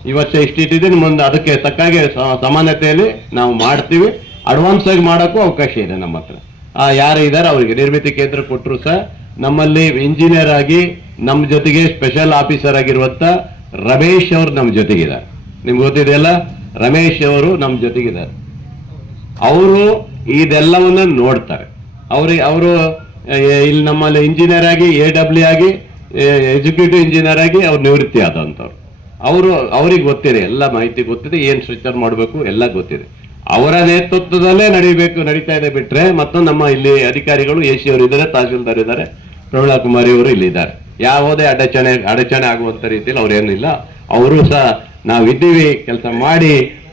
ಈ ವರ್ಷ ಇಷ್ಟಿಟ್ಟಿದ್ದೀನಿ, ಮುಂದೆ ಅದಕ್ಕೆ ತಕ್ಕಾಗೆ ಸಮಾನತೆಯಲ್ಲಿ ನಾವು ಮಾಡ್ತೀವಿ. ಅಡ್ವಾನ್ಸ್ ಆಗಿ ಮಾಡೋಕ್ಕೂ ಅವಕಾಶ ಇದೆ ನಮ್ಮ ಹತ್ರ. ಯಾರು ಇದ್ದಾರೆ ಅವರಿಗೆ ನಿರ್ಮಿತಿ ಕೇಂದ್ರ ಕೊಟ್ಟರು ಸಹ ನಮ್ಮಲ್ಲಿ ಇಂಜಿನಿಯರ್ ಆಗಿ ನಮ್ಮ ಜೊತೆಗೆ ಸ್ಪೆಷಲ್ ಆಫೀಸರ್ ಆಗಿರುವಂತ ರಮೇಶ್ ಅವರು ನಮ್ಮ ಜೊತೆಗಿದ್ದಾರೆ. ನಿಮ್ಗೆ ಗೊತ್ತಿದೆಯಲ್ಲ, ರಮೇಶ್ ಅವರು ನಮ್ಮ ಜೊತೆಗಿದ್ದಾರೆ. ಅವರು ಇದೆಲ್ಲವನ್ನ ನೋಡ್ತಾರೆ. ಅವರು ಇಲ್ಲಿ ನಮ್ಮಲ್ಲಿ ಇಂಜಿನಿಯರ್ ಆಗಿ AW ಆಗಿ ಎಕ್ಸಿಕ್ಯೂಟಿವ್ ಇಂಜಿನಿಯರ್ ಆಗಿ ಅವ್ರು ನಿವೃತ್ತಿ ಆದಂಥವ್ರು. ಅವ್ರಿಗೆ ಗೊತ್ತಿದೆ, ಎಲ್ಲ ಮಾಹಿತಿ ಗೊತ್ತಿದೆ, ಏನ್ ಸ್ಟ್ರಕ್ಚರ್ ಮಾಡಬೇಕು ಎಲ್ಲ ಗೊತ್ತಿದೆ. ಅವರ ನೇತೃತ್ವದಲ್ಲೇ ನಡೀತಾ ಇದೆ ಬಿಟ್ರೆ ಮತ್ತೊಂದು ನಮ್ಮ ಇಲ್ಲಿ ಅಧಿಕಾರಿಗಳು AC ಅವರು ಇದ್ದಾರೆ, ತಹಸೀಲ್ದಾರ್ ಇದ್ದಾರೆ, ಪ್ರವೀಣಾ ಕುಮಾರಿ ಅವರು ಇಲ್ಲಿ ಇದ್ದಾರೆ. ಯಾವುದೇ ಅಡಚಣೆ ಆಗುವಂತ ರೀತಿಯಲ್ಲಿ ಅವ್ರೇನಿಲ್ಲ. ಅವರು ಸಹ ನಾವಿದ್ದೀವಿ, ಕೆಲಸ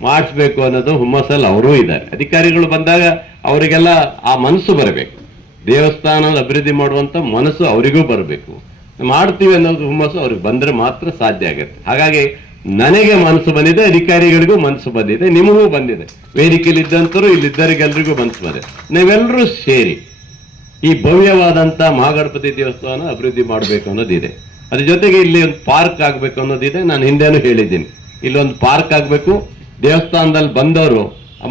ಮಾಡಿಸ್ಬೇಕು ಅನ್ನೋದು ಹುಮ್ಮಸ್ಸಲ್ಲಿ ಅವರೂ ಇದ್ದಾರೆ. ಅಧಿಕಾರಿಗಳು ಬಂದಾಗ ಅವರಿಗೆಲ್ಲ ಆ ಮನಸ್ಸು ಬರಬೇಕು, ದೇವಸ್ಥಾನದ ಅಭಿವೃದ್ಧಿ ಮಾಡುವಂತ ಮನಸ್ಸು ಅವರಿಗೂ ಬರಬೇಕು. ಮಾಡ್ತೀವಿ ಅನ್ನೋದು ಹುಮ್ಮಸ್ಸು ಅವ್ರಿಗೆ ಬಂದ್ರೆ ಮಾತ್ರ ಸಾಧ್ಯ ಆಗುತ್ತೆ. ಹಾಗಾಗಿ ನನಗೆ ಮನಸ್ಸು ಬಂದಿದೆ, ಅಧಿಕಾರಿಗಳಿಗೂ ಮನಸ್ಸು ಬಂದಿದೆ, ನಿಮಗೂ ಬಂದಿದೆ, ವೇದಿಕೆಯಲ್ಲಿ ಇದ್ದಂತರು ಇಲ್ಲಿದ್ದರಿಗೆಲ್ರಿಗೂ ಮನಸ್ಸು ಬಂದಿದೆ. ನೀವೆಲ್ಲರೂ ಸೇರಿ ಈ ಭವ್ಯವಾದಂತ ಮಹಾಗಣಪತಿ ದೇವಸ್ಥಾನ ಅಭಿವೃದ್ಧಿ ಮಾಡಬೇಕು ಅನ್ನೋದಿದೆ. ಅದ್ರ ಜೊತೆಗೆ ಇಲ್ಲಿ ಒಂದು ಪಾರ್ಕ್ ಆಗ್ಬೇಕು ಅನ್ನೋದಿದೆ. ನಾನು ಹಿಂದೆನೂ ಹೇಳಿದ್ದೀನಿ, ಇಲ್ಲೊಂದು ಪಾರ್ಕ್ ಆಗ್ಬೇಕು. ದೇವಸ್ಥಾನದಲ್ಲಿ ಬಂದವರು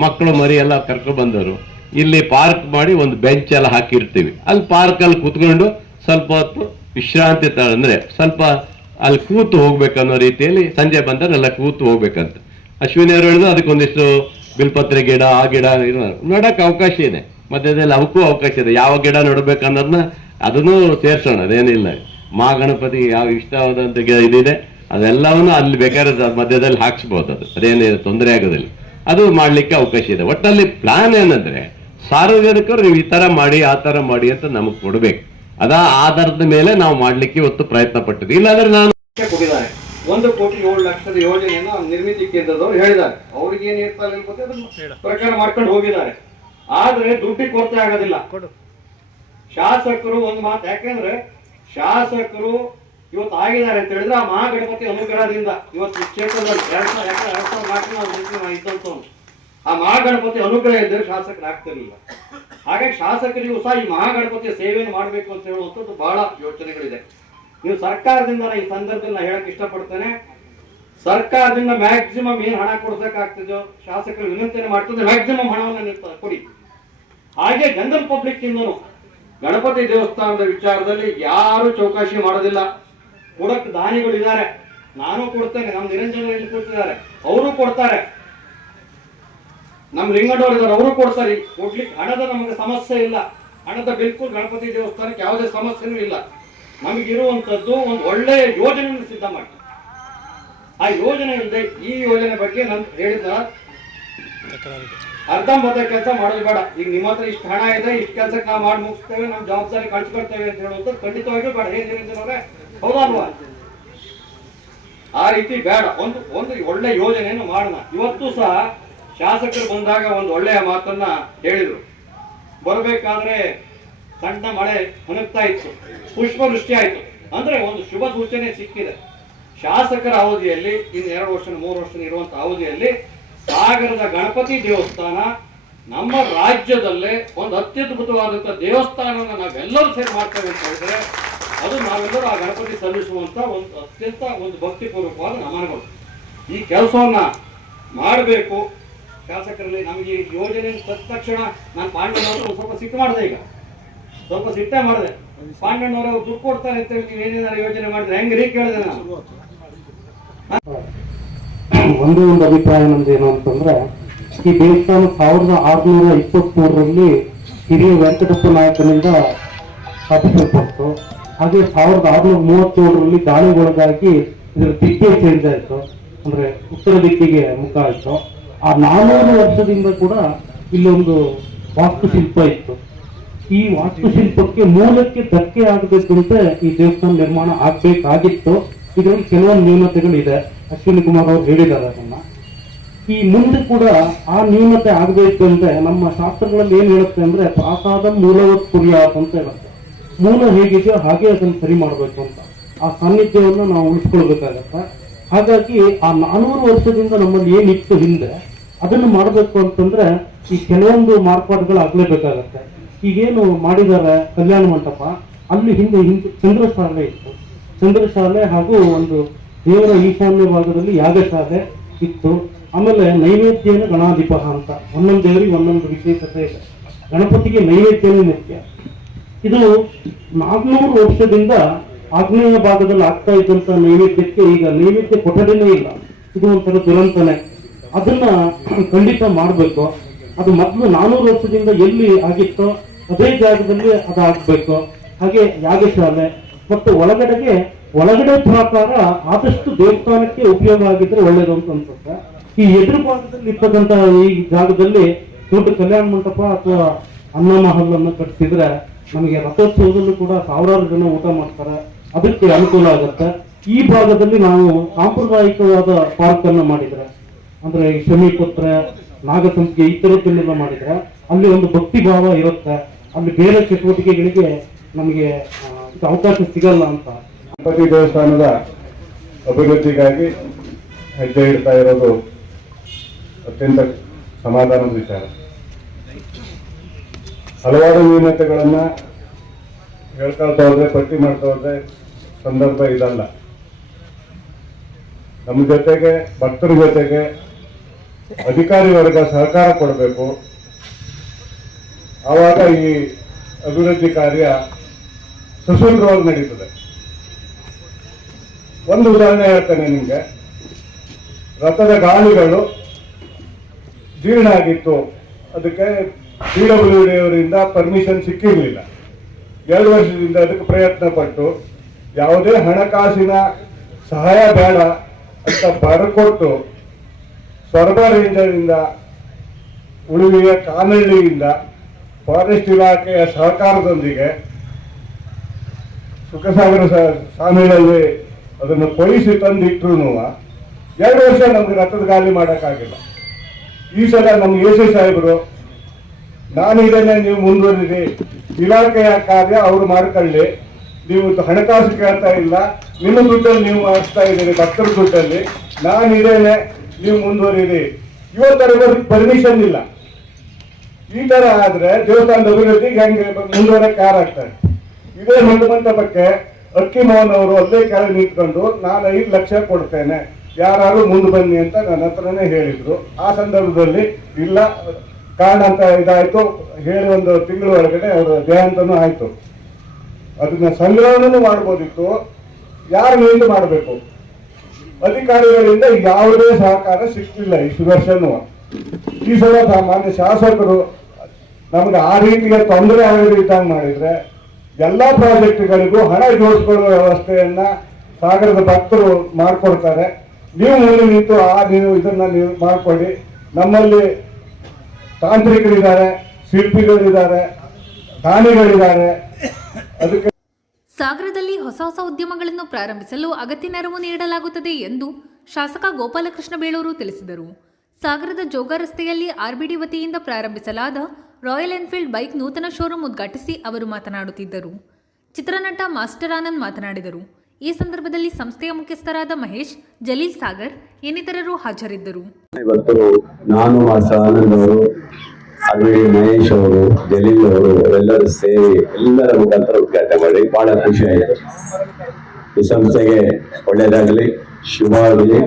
ಮಕ್ಕಳು ಮರಿ ಎಲ್ಲ ಕರ್ಕೊಂಡು ಬಂದವರು ಇಲ್ಲಿ ಪಾರ್ಕ್ ಮಾಡಿ ಒಂದು ಬೆಂಚ್ ಎಲ್ಲ ಹಾಕಿರ್ತೀವಿ. ಅಲ್ಲಿ ಪಾರ್ಕ್ ಅಲ್ಲಿ ಕೂತ್ಕೊಂಡು ಸ್ವಲ್ಪ ಹೊತ್ತು ವಿಶ್ರಾಂತಿ ಅಂದ್ರೆ ಸ್ವಲ್ಪ ಅಲ್ಲಿ ಕೂತು ಹೋಗ್ಬೇಕನ್ನೋ ರೀತಿಯಲ್ಲಿ ಸಂಜೆ ಬಂದರೆ ಎಲ್ಲ ಕೂತು ಹೋಗ್ಬೇಕಂತ ಅಶ್ವಿನಿ ಅವರು ಹೇಳಿದ್ರು. ಅದಕ್ಕೊಂದಿಷ್ಟು ಬಿಲ್ಪತ್ರೆ ಗಿಡ, ಆ ಗಿಡ ನೋಡಕ್ಕೆ ಅವಕಾಶ ಇದೆ, ಮಧ್ಯದಲ್ಲಿ ಅವಕ್ಕೂ ಅವಕಾಶ ಇದೆ. ಯಾವ ಗಿಡ ನೋಡ್ಬೇಕನ್ನೋದನ್ನ ಅದನ್ನು ಸೇರ್ಸೋಣ, ಅದೇನಿಲ್ಲ. ಮಹಾಗಣಪತಿ ಯಾವ ಇಷ್ಟವಾದಂತ ಇದಿದೆ ಅದೆಲ್ಲವನ್ನು ಅಲ್ಲಿ ಬೇಕಾದ್ರೆ ಮಧ್ಯದಲ್ಲಿ ಹಾಕ್ಸ್ಬೋದು, ಅದೇನೇ ತೊಂದರೆ ಆಗೋದಿಲ್ಲ. ಅದು ಮಾಡ್ಲಿಕ್ಕೆ ಅವಕಾಶ ಇದೆ. ಒಟ್ಟಲ್ಲಿ ಪ್ಲಾನ್ ಏನಂದ್ರೆ ಸಾರ್ವಜನಿಕರು ನೀವು ಈ ತರ ಮಾಡಿ ಆ ತರ ಮಾಡಿ ಅಂತ ನಮಗ್ ಕೊಡ್ಬೇಕು. ಆಧಾರದ ಮೇಲೆ ನಾವು ಮಾಡ್ಲಿಕ್ಕೆ ಇವತ್ತು ಪ್ರಯತ್ನ ಪಟ್ಟಿದ್ವಿ. ಇಲ್ಲಾಂದ್ರೆ ನಾನು ಕೊಟ್ಟಿದ್ದಾರೆ 1,07,00,000 ಯೋಜನೆಯನ್ನು ನಿರ್ಮಿತಿ ಕೇಂದ್ರದವರು ಹೇಳಿದ್ದಾರೆ. ಅವ್ರಿಗೆ ಏನ್ ಇರ್ತಾರೆ ಅದನ್ನು ಪ್ರಕಾರ ಮಾಡ್ಕೊಂಡು ಹೋಗಿದ್ದಾರೆ. ಆದ್ರೆ ದುಡ್ಡಿಗೆ ಕೊರತೆ ಆಗೋದಿಲ್ಲ. ಶಾಸಕರು ಒಂದು ಮಾತು, ಯಾಕೆಂದ್ರೆ ಶಾಸಕರು ಇವತ್ತು ಆಗಿದ್ದಾರೆ ಅಂತ ಹೇಳಿದ್ರೆ ಆ ಮಹಾಗಣಪತಿ ಅನುಗ್ರಹದಿಂದ ಇವತ್ತು ಕ್ಷೇತ್ರದಲ್ಲಿ 2004 ಇದ್ದಂತವನು ಆ ಮಹಾಗಣಪತಿ ಅನುಗ್ರಹ ಇದ್ದರೆ ಶಾಸಕರಾಗ್ತಿರ್ಲಿಲ್ಲ. ಹಾಗಾಗಿ ಶಾಸಕರಿಗೂ ಸಹ ಈ ಮಹಾಗಣಪತಿಯ ಸೇವೆಯನ್ನು ಮಾಡಬೇಕು ಅಂತ ಹೇಳುವಂಥದ್ದು ಬಹಳ ಯೋಚನೆಗಳಿದೆ. ನೀವು ಸರ್ಕಾರದಿಂದ ಈ ಸಂದರ್ಭದಲ್ಲಿ ನಾನು ಹೇಳಕ್ ಇಷ್ಟಪಡ್ತೇನೆ, ಸರ್ಕಾರದಿಂದ ಮ್ಯಾಕ್ಸಿಮಮ್ ಏನ್ ಹಣ ಕೊಡ್ಬೇಕಾಗ್ತದೋ ಶಾಸಕರು ವಿನಂತಿಯನ್ನು ಮಾಡ್ತದೆ, ಮ್ಯಾಕ್ಸಿಮಮ್ ಹಣವನ್ನು ಕೊಡಿ. ಹಾಗೆ ಜನರಲ್ ಪಬ್ಲಿಕ್ ಇಂದನು ಗಣಪತಿ ದೇವಸ್ಥಾನದ ವಿಚಾರದಲ್ಲಿ ಯಾರು ಚೌಕಾಶಿ ಮಾಡೋದಿಲ್ಲ. ಕೊಡಕ್ ದಾನಿಗಳು ಇದ್ದಾರೆ, ನಾನು ಕೊಡ್ತೇನೆ, ನಮ್ಮ ನಿರಂಜನ ಇಲ್ಲಿ ಕೊಡ್ತಿದ್ದಾರೆ, ಅವರು ಕೊಡ್ತಾರೆ, ನಮ್ಮ ಲಿಂಗಣ್ಣವ್ರು ಇದ್ದಾರೆ, ಅವರು ಕೊಡ್ತಾರೆ. ಕೊಡ್ಲಿಕ್ಕೆ ಹಣದ ನಮಗೆ ಸಮಸ್ಯೆ ಇಲ್ಲ. ಹಣದ ಬಿಲ್ಕುಲ್ ಗಣಪತಿ ದೇವಸ್ಥಾನಕ್ಕೆ ಯಾವುದೇ ಸಮಸ್ಯೆನೂ ಇಲ್ಲ. ನಮಗಿರುವಂತದ್ದು ಒಂದು ಒಳ್ಳೆಯ ಯೋಜನೆಯನ್ನು ಸಿದ್ಧ ಮಾಡಿ, ಆ ಯೋಜನೆ ಇಲ್ಲದೆ ಈ ಯೋಜನೆ ಬಗ್ಗೆ ನಾನು ಹೇಳಿದ ಅರ್ಧಂಬರ್ಧ ಕೆಲಸ ಮಾಡೋದು ಬೇಡ. ಈಗ ನಿಮ್ಮ ಹತ್ರ ಇಷ್ಟು ಹಣ ಇದೆ, ಇಷ್ಟು ಕೆಲಸಕ್ಕೆ ನಾವು ಮಾಡಿ ಮುಗಿಸ್ತೇವೆ, ನಮ್ಮ ಜವಾಬ್ದಾರಿ ಕಳ್ಸಿಕೊಡ್ತೇವೆ ಅಂತ ಹೇಳುವಂತ ಖಂಡಿತವಾಗಿಯೂ ಬೇಡ. ಹೇಗಿರೋದ್ರೆ ಹೌದಲ್ವಾ? ಆ ರೀತಿ ಬೇಡ. ಒಂದು ಒಳ್ಳೆ ಯೋಜನೆಯನ್ನು ಮಾಡೋಣ. ಇವತ್ತು ಸಹ ಶಾಸಕರು ಬಂದಾಗ ಒಂದು ಒಳ್ಳೆಯ ಮಾತನ್ನ ಹೇಳಿದ್ರು. ಬರಬೇಕಾದ್ರೆ ಸಣ್ಣ ಮಳೆ ಹೊನಗ್ತಾ ಇತ್ತು, ಪುಷ್ಪವೃಷ್ಟಿ ಆಯ್ತು ಅಂದ್ರೆ ಒಂದು ಶುಭ ಸೂಚನೆ ಸಿಕ್ಕಿದೆ. ಶಾಸಕರ ಅವಧಿಯಲ್ಲಿ ಇನ್ನು 2 ವರ್ಷ 3 ವರ್ಷ ಇರುವಂತಹ ಅವಧಿಯಲ್ಲಿ ಸಾಗರದ ಗಣಪತಿ ದೇವಸ್ಥಾನ ನಮ್ಮ ರಾಜ್ಯದಲ್ಲೇ ಒಂದು ಅತ್ಯದ್ಭುತವಾದಂತಹ ದೇವಸ್ಥಾನವನ್ನು ನಾವೆಲ್ಲರೂ ಸೇರಿ ಮಾಡ್ತೇವೆ ಅಂತ ಹೇಳಿದ್ರೆ ಅದು ನಾವೆಲ್ಲರೂ ಆ ಗಣಪತಿ ಸಲ್ಲಿಸುವಂತ ಒಂದು ಅತ್ಯಂತ ಒಂದು ಭಕ್ತಿಪೂರ್ವಕವಾದ ನಮನಗಳು. ಈ ಕೆಲಸವನ್ನ ಮಾಡಬೇಕು. ಶಾಸಕರಲ್ಲಿ ನಮಗೆ ಈ ಯೋಜನೆ ತಕ್ಷಣ ನಾನು ಪಾಂಡಣ್ಣವರು ಸ್ವಲ್ಪ ಸಿಟ್ಟು ಮಾಡಿದೆ, ಈಗ ಸ್ವಲ್ಪ ಸಿಟ್ಟೆ ಮಾಡಿದೆ. ಪಾಂಡಣ್ಣವರು ದುಡ್ಡು ಕೊಡ್ತಾರೆ ಅಂತ ನೀವು ಏನೇನಾರು ಯೋಜನೆ ಮಾಡಿದ್ರೆ ಹೆಂಗ್ರಿ ಕೇಳಿದೆ ನಾನು. ಒಂದು ಅಭಿಪ್ರಾಯ ನಮ್ದೇನು ಅಂತಂದ್ರೆ, ಈ ದೇವಸ್ಥಾನ 1623ರಲ್ಲಿ ಹಿರಿಯ ವೆಂಕಟಪ್ಪ ನಾಯಕನಿಂದ ಸ್ಥಾಪಿಸಲ್ಪಟ್ಟು, ಹಾಗೆ 1637ರಲ್ಲಿ ದಾಳಿಗೊಳಗಾಗಿ ಇದರ ದಿಕ್ಕೆ ಚೇಂಜ್ ಆಯ್ತು, ಅಂದ್ರೆ ಉತ್ತರ ದಿಕ್ಕಿಗೆ ಮುಖ ಆಯ್ತು. ಆ 400 ವರ್ಷದಿಂದ ಕೂಡ ಇಲ್ಲೊಂದು ವಾಸ್ತುಶಿಲ್ಪ ಇತ್ತು. ಈ ವಾಸ್ತುಶಿಲ್ಪಕ್ಕೆ ಮೂಲಕ್ಕೆ ಧಕ್ಕೆ ಆಗಬೇಕಂತೆ ಈ ದೇವಸ್ಥಾನ ನಿರ್ಮಾಣ ಆಗ್ಬೇಕಾಗಿತ್ತು. ಇದರಲ್ಲಿ ಕೆಲವೊಂದು ನ್ಯೂನತೆಗಳಿದೆ, ಅಶ್ವಿನಿ ಕುಮಾರ್ ಅವರು ಹೇಳಿದ್ದಾರೆ ಅದನ್ನ. ಈ ಮುಂದೆ ಕೂಡ ಆ ನ್ಯೂನತೆ ಆಗಬೇಕು ಅಂದ್ರೆ ನಮ್ಮ ಶಾಸ್ತ್ರಗಳಲ್ಲಿ ಏನ್ ಹೇಳುತ್ತೆ ಅಂದ್ರೆ, ಪ್ರಾಸಾದ ಮೂಲವತ್ ಕುರಿಯಾತ್ ಅಂತ ಹೇಳುತ್ತೆ. ಮೂಲ ಹೇಗಿದೆಯೋ ಹಾಗೆ ಅದನ್ನು ಸರಿ ಮಾಡಬೇಕು ಅಂತ, ಆ ಸಾನ್ನಿಧ್ಯವನ್ನು ನಾವು ಉಳಿಸ್ಕೊಳ್ಬೇಕಾಗತ್ತೆ. ಹಾಗಾಗಿ ಆ 400 ವರ್ಷದಿಂದ ನಮ್ಮಲ್ಲಿ ಏನಿತ್ತು ಹಿಂದೆ ಅದನ್ನು ಮಾಡಬೇಕು ಅಂತಂದ್ರೆ ಈ ಕೆಲವೊಂದು ಮಾರ್ಪಾಡುಗಳು ಆಗ್ಲೇಬೇಕಾಗತ್ತೆ. ಈಗೇನು ಮಾಡಿದ್ದಾರೆ ಕಲ್ಯಾಣ ಮಂಟಪ, ಅಲ್ಲಿ ಹಿಂದೆ ಚಂದ್ರಶಾಲೆ ಇತ್ತು. ಚಂದ್ರಶಾಲೆ ಹಾಗೂ ಒಂದು ದೇವರ ಈಶಾನ್ಯ ಭಾಗದಲ್ಲಿ ಯಾಗಶಾಲೆ ಇತ್ತು. ಆಮೇಲೆ ನೈವೇದ್ಯನ ಗಣಾಧಿಪ ಅಂತ ಒಂದೊಂದು ದೇವರಿಗೆ ಒಂದೊಂದು ವಿಶೇಷತೆ ಇದೆ. ಗಣಪತಿಗೆ ನೈವೇದ್ಯನೇ ಮುಖ್ಯ. ಇದು 400 ವರ್ಷದಿಂದ ಆಗ್ನೇಯ ಭಾಗದಲ್ಲಿ ಆಗ್ತಾ ಇದ್ದಂತ ನೈವೇದ್ಯಕ್ಕೆ ಈಗ ನೈವೇದ್ಯ ಕೊಠಡಿನೇ ಇಲ್ಲ. ಇದು ಒಂಥರ ದುರಂತನೇ. ಅದನ್ನ ಖಂಡಿತ ಮಾಡಬೇಕು. ಅದು ಮೊದಲು 400 ವರ್ಷದಿಂದ ಎಲ್ಲಿ ಆಗಿತ್ತೋ ಅದೇ ಜಾಗದಲ್ಲಿ ಅದಾಗಬೇಕು. ಹಾಗೆ ಯಾಗಶಾಲೆ ಮತ್ತು ಒಳಗಡೆ ಪ್ರಾಕಾರ ಆದಷ್ಟು ದೇವಸ್ಥಾನಕ್ಕೆ ಉಪಯೋಗ ಆಗಿದ್ರೆ ಒಳ್ಳೇದು ಅಂತ ಅನ್ಸುತ್ತೆ. ಈ ಎದುರು ಭಾಗದಲ್ಲಿ ಇರ್ತಕ್ಕಂಥ ಈ ಜಾಗದಲ್ಲಿ ದೊಡ್ಡ ಕಲ್ಯಾಣ ಮಂಟಪ ಅಥವಾ ಅನ್ನ ಮಹಲ್ ಅನ್ನು ಕಟ್ಟಿಸಿದ್ರೆ ನಮಗೆ ರಥೋತ್ಸವದಲ್ಲೂ ಕೂಡ 1000 ಜನ ಊಟ ಮಾಡ್ತಾರೆ, ಅದಕ್ಕೆ ಅನುಕೂಲ ಆಗುತ್ತೆ. ಈ ಭಾಗದಲ್ಲಿ ನಾವು ಸಾಂಪ್ರದಾಯಿಕವಾದ ಪಾರ್ಕ್ ಅನ್ನು ಮಾಡಿದ್ರೆ, ಅಂದ್ರೆ ಶಮೀಪುತ್ರ ನಾಗಸಂಪಿಗೆ ಈ ತರದ್ದನ್ನೆಲ್ಲ ಮಾಡಿದ್ರೆ ಅಲ್ಲಿ ಒಂದು ಭಕ್ತಿ ಭಾವ ಇರುತ್ತೆ. ಅಲ್ಲಿ ಬೇರೆ ಚಟುವಟಿಕೆಗಳಿಗೆ ನಮಗೆ ಅವಕಾಶ ಸಿಗಲ್ಲ ಅಂತ. ಗಣಪತಿ ದೇವಸ್ಥಾನದ ಅಭಿವೃದ್ಧಿಗಾಗಿ ಹೆಜ್ಜೆ ಇಡ್ತಾ ಇರೋದು ಅತ್ಯಂತ ಸಮಾಧಾನದ ವಿಚಾರ. ಹಲವಾರು ನ್ಯೂನತೆಗಳನ್ನ ಹೇಳ್ಕೊಳ್ತಾ ಹೋದ್ರೆ, ಪಟ್ಟಿ ಮಾಡ್ತಾ ಹೋದ್ರೆ ಸಂದರ್ಭ ಇದಲ್ಲ. ನಮ್ಮ ಜೊತೆಗೆ ಭಕ್ತರ ಜೊತೆಗೆ ಅಧಿಕಾರಿ ವರ್ಗ ಸಹಕಾರ ಕೊಡಬೇಕು. ಆವಾಗ ಈ ಅಭಿವೃದ್ಧಿ ಕಾರ್ಯ ಸುಸೂತ್ರವಾಗಿ ನಡೀತದೆ. ಒಂದು ಉದಾಹರಣೆ ಹೇಳ್ತೇನೆ ನಿಮ್ಗೆ. ರಥದ ಗಾಳಿಗಳು ಜೀರ್ಣ ಆಗಿತ್ತು, ಅದಕ್ಕೆ PWD ಅವರಿಂದ ಪರ್ಮಿಷನ್ ಸಿಕ್ಕಿರಲಿಲ್ಲ. 2 ವರ್ಷದಿಂದ ಅದಕ್ಕೆ ಪ್ರಯತ್ನ ಪಟ್ಟು ಯಾವುದೇ ಹಣಕಾಸಿನ ಸಹಾಯ ಬೇಡ ಅಂತ ಬರಕೊಟ್ಟು ಸೊರಬ ರೇಂಜರಿಂದ, ಉಳುವಿಯ ಕಾನಹಳ್ಳಿಯಿಂದ, ಫಾರೆಸ್ಟ್ ಇಲಾಖೆಯ ಸಹಕಾರದೊಂದಿಗೆ ಸುಖಸಾಗರ ಸಾಮಿಲಲ್ಲಿ ಅದನ್ನು ಕೊಯಿಸಿ ತಂದಿಟ್ರು 2 ವರ್ಷ ನಮ್ಗೆ ರಥದ ಗಾಲಿ ಮಾಡೋಕ್ಕಾಗಿಲ್ಲ. ಈ ಸಲ ನಮ್ಗೆ AC ಸಾಹೇಬರು, ನಾನಿದ್ದೇನೆ, ನೀವು ಮುಂದುವರಿರಿ, ಇಲಾಖೆಯ ಕಾರ್ಯ ಅವರು ಮಾಡ್ಕೊಳ್ಳಿ, ನೀವು ಹಣಕಾಸು ಕೇಳ್ತಾ ಇಲ್ಲ, ನಿಮ್ಮ ದುಡ್ಡಲ್ಲಿ ನೀವು ಮಾಡಿಸ್ತಾ ಇದ್ದೀರಿ, ಭಕ್ತರ ದುಡ್ಡಲ್ಲಿ, ನಾನಿದ್ದೇನೆ, ನೀವು ಮುಂದುವರಿರಿ. ಇವತ್ತರೆಗೂ ಪರ್ಮಿಷನ್ ಇಲ್ಲ. ಈ ತರ ಆದ್ರೆ ದೇವಸ್ಥಾನದ ಅಭಿವೃದ್ಧಿಗೆ ಹೆಂಗೆ ಮುಂದುವರಕ್ಕೆ ಯಾರಾಗ್ತಾರೆ? ಇದೇ ಮಂಟಪಕ್ಕೆ ಅಕ್ಕಿ ಮೋಹನ್ ಅವರು ಅಲ್ಲೇ ಕೆಳಗೆ ನಿಂತ್ಕೊಂಡು ನಾನು 5 ಲಕ್ಷ ಕೊಡ್ತೇನೆ, ಯಾರು ಮುಂದೆ ಬನ್ನಿ ಅಂತ ನನ್ನ ಹತ್ರನೇ ಹೇಳಿದ್ರು. ಆ ಸಂದರ್ಭದಲ್ಲಿ ಇಲ್ಲ, ಕಾರಣ ಅಂತ ಇದಾಯ್ತು ಹೇಳಿ 1 ತಿಂಗಳ ಒಳಗಡೆ ಅವರ ದೇಹಾಂತನೂ ಆಯ್ತು. ಅದನ್ನ ಸಂಗ್ರಹಣೂ ಮಾಡ್ಬೋದಿತ್ತು, ಯಾರು ನಿಂತು ಮಾಡಬೇಕು? ಅಧಿಕಾರಿಗಳಿಂದ ಯಾವುದೇ ಸಹಕಾರ ಸಿಕ್ತಿಲ್ಲ ಇಷ್ಟು ವರ್ಷನೂ. ಈ ಸಲ ಮಾನ್ಯ ಶಾಸಕರು ನಮ್ಗೆ ಆ ರೀತಿಯ ತೊಂದರೆ ಆಗದಿದ್ದಂಗೆ ಮಾಡಿದ್ರೆ ಎಲ್ಲಾ ಪ್ರಾಜೆಕ್ಟ್ಗಳಿಗೂ ಹಣ ಜೋಡಿಸ್ಕೊಳ್ಳುವ ವ್ಯವಸ್ಥೆಯನ್ನ ಸಾಗರದ ಭಕ್ತರು ಮಾಡ್ಕೊಡ್ತಾರೆ. ನೀವು ಮುಂದೆ ನಿಂತು ನೀವು ಇದನ್ನ ನೀವು ಮಾಡ್ಕೊಳ್ಳಿ. ನಮ್ಮಲ್ಲಿ ತಾಂತ್ರಿಕರಿದ್ದಾರೆ, ಶಿಲ್ಪಿಗಳಿದ್ದಾರೆ, ದಾನಿಗಳಿದ್ದಾರೆ. ಅದಕ್ಕೆ ಸಾಗರದಲ್ಲಿ ಹೊಸ ಉದ್ಯಮಗಳನ್ನು ಪ್ರಾರಂಭಿಸಲು ಅಗತ್ಯ ನೆರವು ನೀಡಲಾಗುತ್ತದೆ ಎಂದು ಶಾಸಕ ಗೋಪಾಲಕೃಷ್ಣ ಬೇಳೂರು ತಿಳಿಸಿದರು. ಸಾಗರದ ಜೋಗ ರಸ್ತೆಯಲ್ಲಿ RBD ವತಿಯಿಂದ ಪ್ರಾರಂಭಿಸಲಾದ ರಾಯಲ್ ಎನ್ಫೀಲ್ಡ್ ಬೈಕ್ ನೂತನ ಶೋರೂಮ್ ಉದ್ಘಾಟಿಸಿ ಅವರು ಮಾತನಾಡುತ್ತಿದ್ದರು. ಚಿತ್ರನಟ ಮಾಸ್ಟರ್ ಆನಂದ್ ಮಾತನಾಡಿದರು. ಈ ಸಂದರ್ಭದಲ್ಲಿ ಸಂಸ್ಥೆಯ ಮುಖ್ಯಸ್ಥರಾದ ಮಹೇಶ್, ಜಲೀಲ್ ಸಾಗರ್ ಇನ್ನಿತರರು ಹಾಜರಿದ್ದರು. ಇವತ್ತು ನಾನು ಮಾಸ್ಟರ್ ಆನಂದ್ ಅವರು, ಅದ್ರಲ್ಲಿ ಮಹೇಶ್ ಅವರು, ಜಲೀಲ್ ಅವರು ಎಲ್ಲರೂ ಸೇರಿ ಎಲ್ಲರ ಮುಖಾಂತರ ಉದ್ಘಾಟನೆ ಮಾಡಿ ಬಹಳ ಖುಷಿ ಆಯಿತು. ಈ ಸಂಸ್ಥೆಗೆ ಒಳ್ಳೆಯದಾಗಲಿ, ಶುಭವಾಗಲಿ.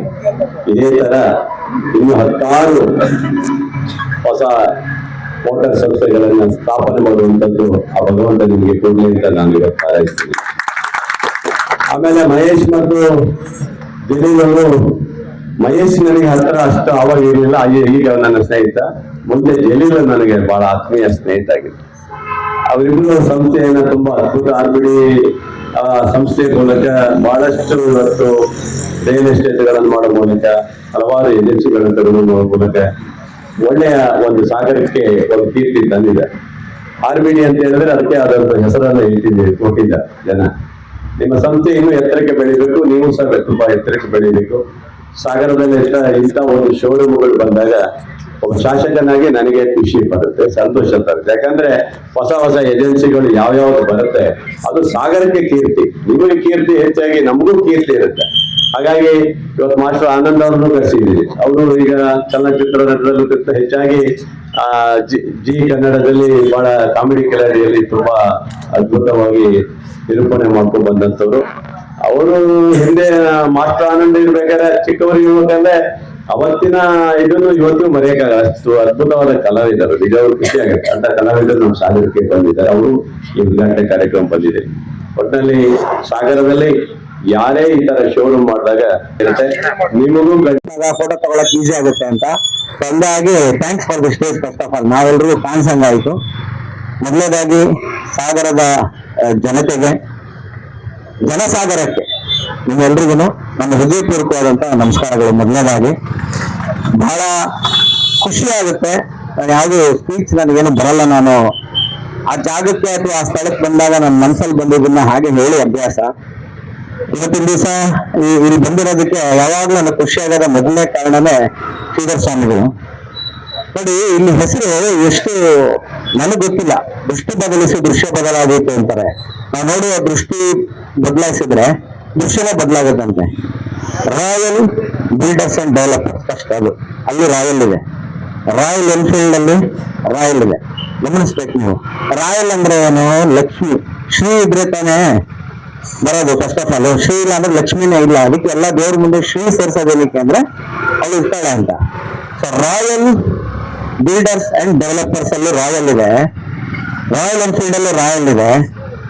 ಇದೇ ತರ ಇನ್ನು 10 ಹೊಸ ಮೋಟಾರ್ ಸಂಸ್ಥೆಗಳನ್ನ ಸ್ಥಾಪನೆ ಮಾಡುವಂಥದ್ದು ಆ ಭಗವಂತ ನಿಮಗೆ ಕೊಡ್ಲಿ ಅಂತ ನಾನು ಇವತ್ತು ಹಾರೈಸ್ತೀನಿ. ಆಮೇಲೆ ಮಹೇಶ್ ಮತ್ತು ಜಲೀಲ್ ಅವರು, ಮಹೇಶ್ ನನಗೆ ಹತ್ತಿರ ಅಷ್ಟು ಆವಾಗ ಇರಲಿಲ್ಲ, ಈಗ ನನ್ನ ಸ್ನೇಹಿತ. ಮುಂದೆ ಜಲೀಲ್ ನನಗೆ ಬಹಳ ಆತ್ಮೀಯ ಸ್ನೇಹಿತ ಆಗಿತ್ತು. ಅವರಿಬ್ಬರು ಸಂಸ್ಥೆಯನ್ನ ತುಂಬಾ ಅದ್ಭುತ ಆರ್ಬಿಡಿ ಸಂಸ್ಥೆ ಮೂಲಕ ಬಹಳಷ್ಟು ಇವತ್ತು ರಿಯಲ್ ಎಸ್ಟೇಟ್ಗಳನ್ನು ಮಾಡೋ ಮೂಲಕ, ಹಲವಾರು ಏಜೆನ್ಸಿಗಳನ್ನು ತರುವ ಮೂಲಕ ಒಳ್ಳೆಯ ಒಂದು ಸಾಗರಕ್ಕೆ ಒಂದು ಕೀರ್ತಿ ತಂದಿದೆ. ಆರ್ಬಿಡಿ ಅಂತ ಹೇಳಿದ್ರೆ ಅದಕ್ಕೆ ಆದಂತ ಹೆಸರನ್ನ ಕೊಟ್ಟಿದ್ದಾರೆ ಜನ. ನಿಮ್ಮ ಸಂಸ್ಥೆ ಇನ್ನೂ ಎತ್ತರಕ್ಕೆ ಬೆಳಿಬೇಕು, ನೀವು ಸಹ ತುಂಬಾ ಎತ್ತರಕ್ಕೆ ಬೆಳಿಬೇಕು. ಸಾಗರದಲ್ಲಿ ಇಂಥ ಒಂದು ಶೋರೂಮ್ಗಳು ಬಂದಾಗ ಒಬ್ಬ ಶಾಸಕನಾಗಿ ನನಗೆ ಖುಷಿ ಬರುತ್ತೆ, ಸಂತೋಷ ತರುತ್ತೆ. ಯಾಕಂದ್ರೆ ಹೊಸ ಹೊಸ ಏಜೆನ್ಸಿಗಳು ಯಾವ್ಯಾವ್ದು ಬರುತ್ತೆ ಅದು ಸಾಗರಕ್ಕೆ ಕೀರ್ತಿ, ನಿಮಗೆ ಕೀರ್ತಿ ಹೆಚ್ಚಾಗಿ ನಮಗೂ ಕೀರ್ತಿ ಇರುತ್ತೆ. ಹಾಗಾಗಿ ಇವತ್ತು ಮಾಸ್ಟರ್ ಆನಂದ್ ಅವ್ರನ್ನು ಕರೆಸಿದ್ದೀವಿ. ಅವರು ಈಗ ಚಲನಚಿತ್ರ ನಟರಲ್ಲೂ ಹೆಚ್ಚಾಗಿ ಜಿ ಕನ್ನಡದಲ್ಲಿ ಬಹಳ ಕಾಮಿಡಿ ಕೆಲಾರಿಯಲ್ಲಿ ತುಂಬಾ ಅದ್ಭುತವಾಗಿ ನಿರೂಪಣೆ ಮಾಡ್ಕೊಂಡು ಬಂದಂತವ್ರು. ಅವರು ಹಿಂದೆ ಮಾಸ್ಟರ್ ಆನಂದ್ ಇರ್ಬೇಕಾದ್ರೆ ಚಿಕ್ಕವರಿಗೆ ಇರ್ಬೇಕಂದ್ರೆ ಅವತ್ತಿನ ಇದನ್ನು ಇವತ್ತು ಮರೆಯಕ್ಕಾಗಲ್ಲ, ಅಷ್ಟು ಅದ್ಭುತವಾದ ಕಲಾವಿದರು. ಈಗ ಅವರು ಖುಷಿ ಆಗುತ್ತೆ, ಅಂತ ಕಲಾವಿದರು ನಮ್ಮ ಸಾಗರಕ್ಕೆ ಬಂದಿದ್ದಾರೆ. ಅವರು ಈ ಉದ್ಘಾಟನೆ ಕಾರ್ಯಕ್ರಮ ಬಂದಿದೆ. ಒಟ್ಟಿನಲ್ಲಿ ಸಾಗರದಲ್ಲಿ ಯಾರೇ ಈ ತರ ಶೋರೂಮ್ ಮಾಡಿದಾಗ ಇರುತ್ತೆ, ನಿಮಗೂ ಫೋಟೋ ತಗೊಳಕ್ ಈಸಿ ಆಗುತ್ತೆ ಅಂತ. ಒಂದಾಗಿ thanks for the stage. First of all ನಾವೆಲ್ಲರೂ ಫ್ಯಾನ್ಸ್ ಹಂಗಾಯ್ತು. ಮೊದಲನೇದಾಗಿ ಸಾಗರದ ಜನತೆಗೆ, ಜನಸಾಗರಕ್ಕೆ ನಿಮ್ಮೆಲ್ರಿಗೂ ನನ್ನ ಹೃದಯಪೂರ್ವಕವಾದಂತಹ ನಮಸ್ಕಾರಗಳು. ಮೊದಲನೇದಾಗಿ ಬಹಳ ಖುಷಿ ಆಗುತ್ತೆ. ಯಾವುದು ಸ್ಪೀಚ್ ನನಗೇನು ಬರಲ್ಲ, ನಾನು ಆ ಜಾಗಕ್ಕೆ ಅಥವಾ ಆ ಸ್ಥಳಕ್ಕೆ ಬಂದಾಗ ನನ್ನ ಮನಸ್ಸಲ್ಲಿ ಬಂದಿದ್ದನ್ನ ಹಾಗೆ ಹೇಳಿ ಅಭ್ಯಾಸ. ಇವತ್ತಿನ ದಿವಸ ಇಲ್ಲಿ ಬಂದಿರೋದಕ್ಕೆ ಯಾವಾಗ್ಲೂ ನನಗೆ ಖುಷಿ ಆಗೋದ ಮೊದಲನೇ ಕಾರಣನೇ ಶ್ರೀಧರ್ ಸ್ವಾಮಿಗಳು. ನೋಡಿ, ಇಲ್ಲಿ ಹೆಸರು ಎಷ್ಟು ನನಗೆ ಗೊತ್ತಿಲ್ಲ. ದೃಷ್ಟಿ ಬದಲಿಸಿ ದೃಶ್ಯ ಬದಲಾದೀತು ಅಂತಾರೆ. ನಾವು ನೋಡುವ ದೃಷ್ಟಿ ಬದಲಾಯಿಸಿದ್ರೆ ದೃಶ್ಯನೇ ಬದಲಾಗುತ್ತಂತೆ. Royal builders and developers first, ಅದು ಅಲ್ಲಿ ರಾಯಲ್ ಇದೆ. ರಾಯಲ್ ಎನ್ಫೀಲ್ಡ್ ಅಲ್ಲಿ ರಾಯಲ್ ಇದೆ, ಗಮನಿಸ್ಬೇಕು ನೀವು. ರಾಯಲ್ ಅಂದ್ರೆ ಏನು? ಲಕ್ಷ್ಮಿ. ಶ್ರೀ ಇದ್ರೆ ತಾನೇ ಬರೋದು. ಫಸ್ಟ್ ಆಫ್ ಆಲ್ ಶ್ರೀ ಇಲ್ಲ ಅಂದ್ರೆ ಲಕ್ಷ್ಮಿನೇ ಇಲ್ಲ. ಅದಕ್ಕೆ ಎಲ್ಲ ದೇವ್ರ ಮುಂದೆ ಶ್ರೀ ಸೇರ್ಸೋದೇನಕ್ಕೆ ಅಂದ್ರೆ ಅವಳು ಇರ್ತಾಳೆ ಅಂತ. So royal builders and developers ಅಲ್ಲಿ ರಾಯಲ್ ಇದೆ, ರಾಯಲ್ ಎನ್ಫೀಲ್ಡ್ ಅಲ್ಲಿ ರಾಯಲ್ ಇದೆ.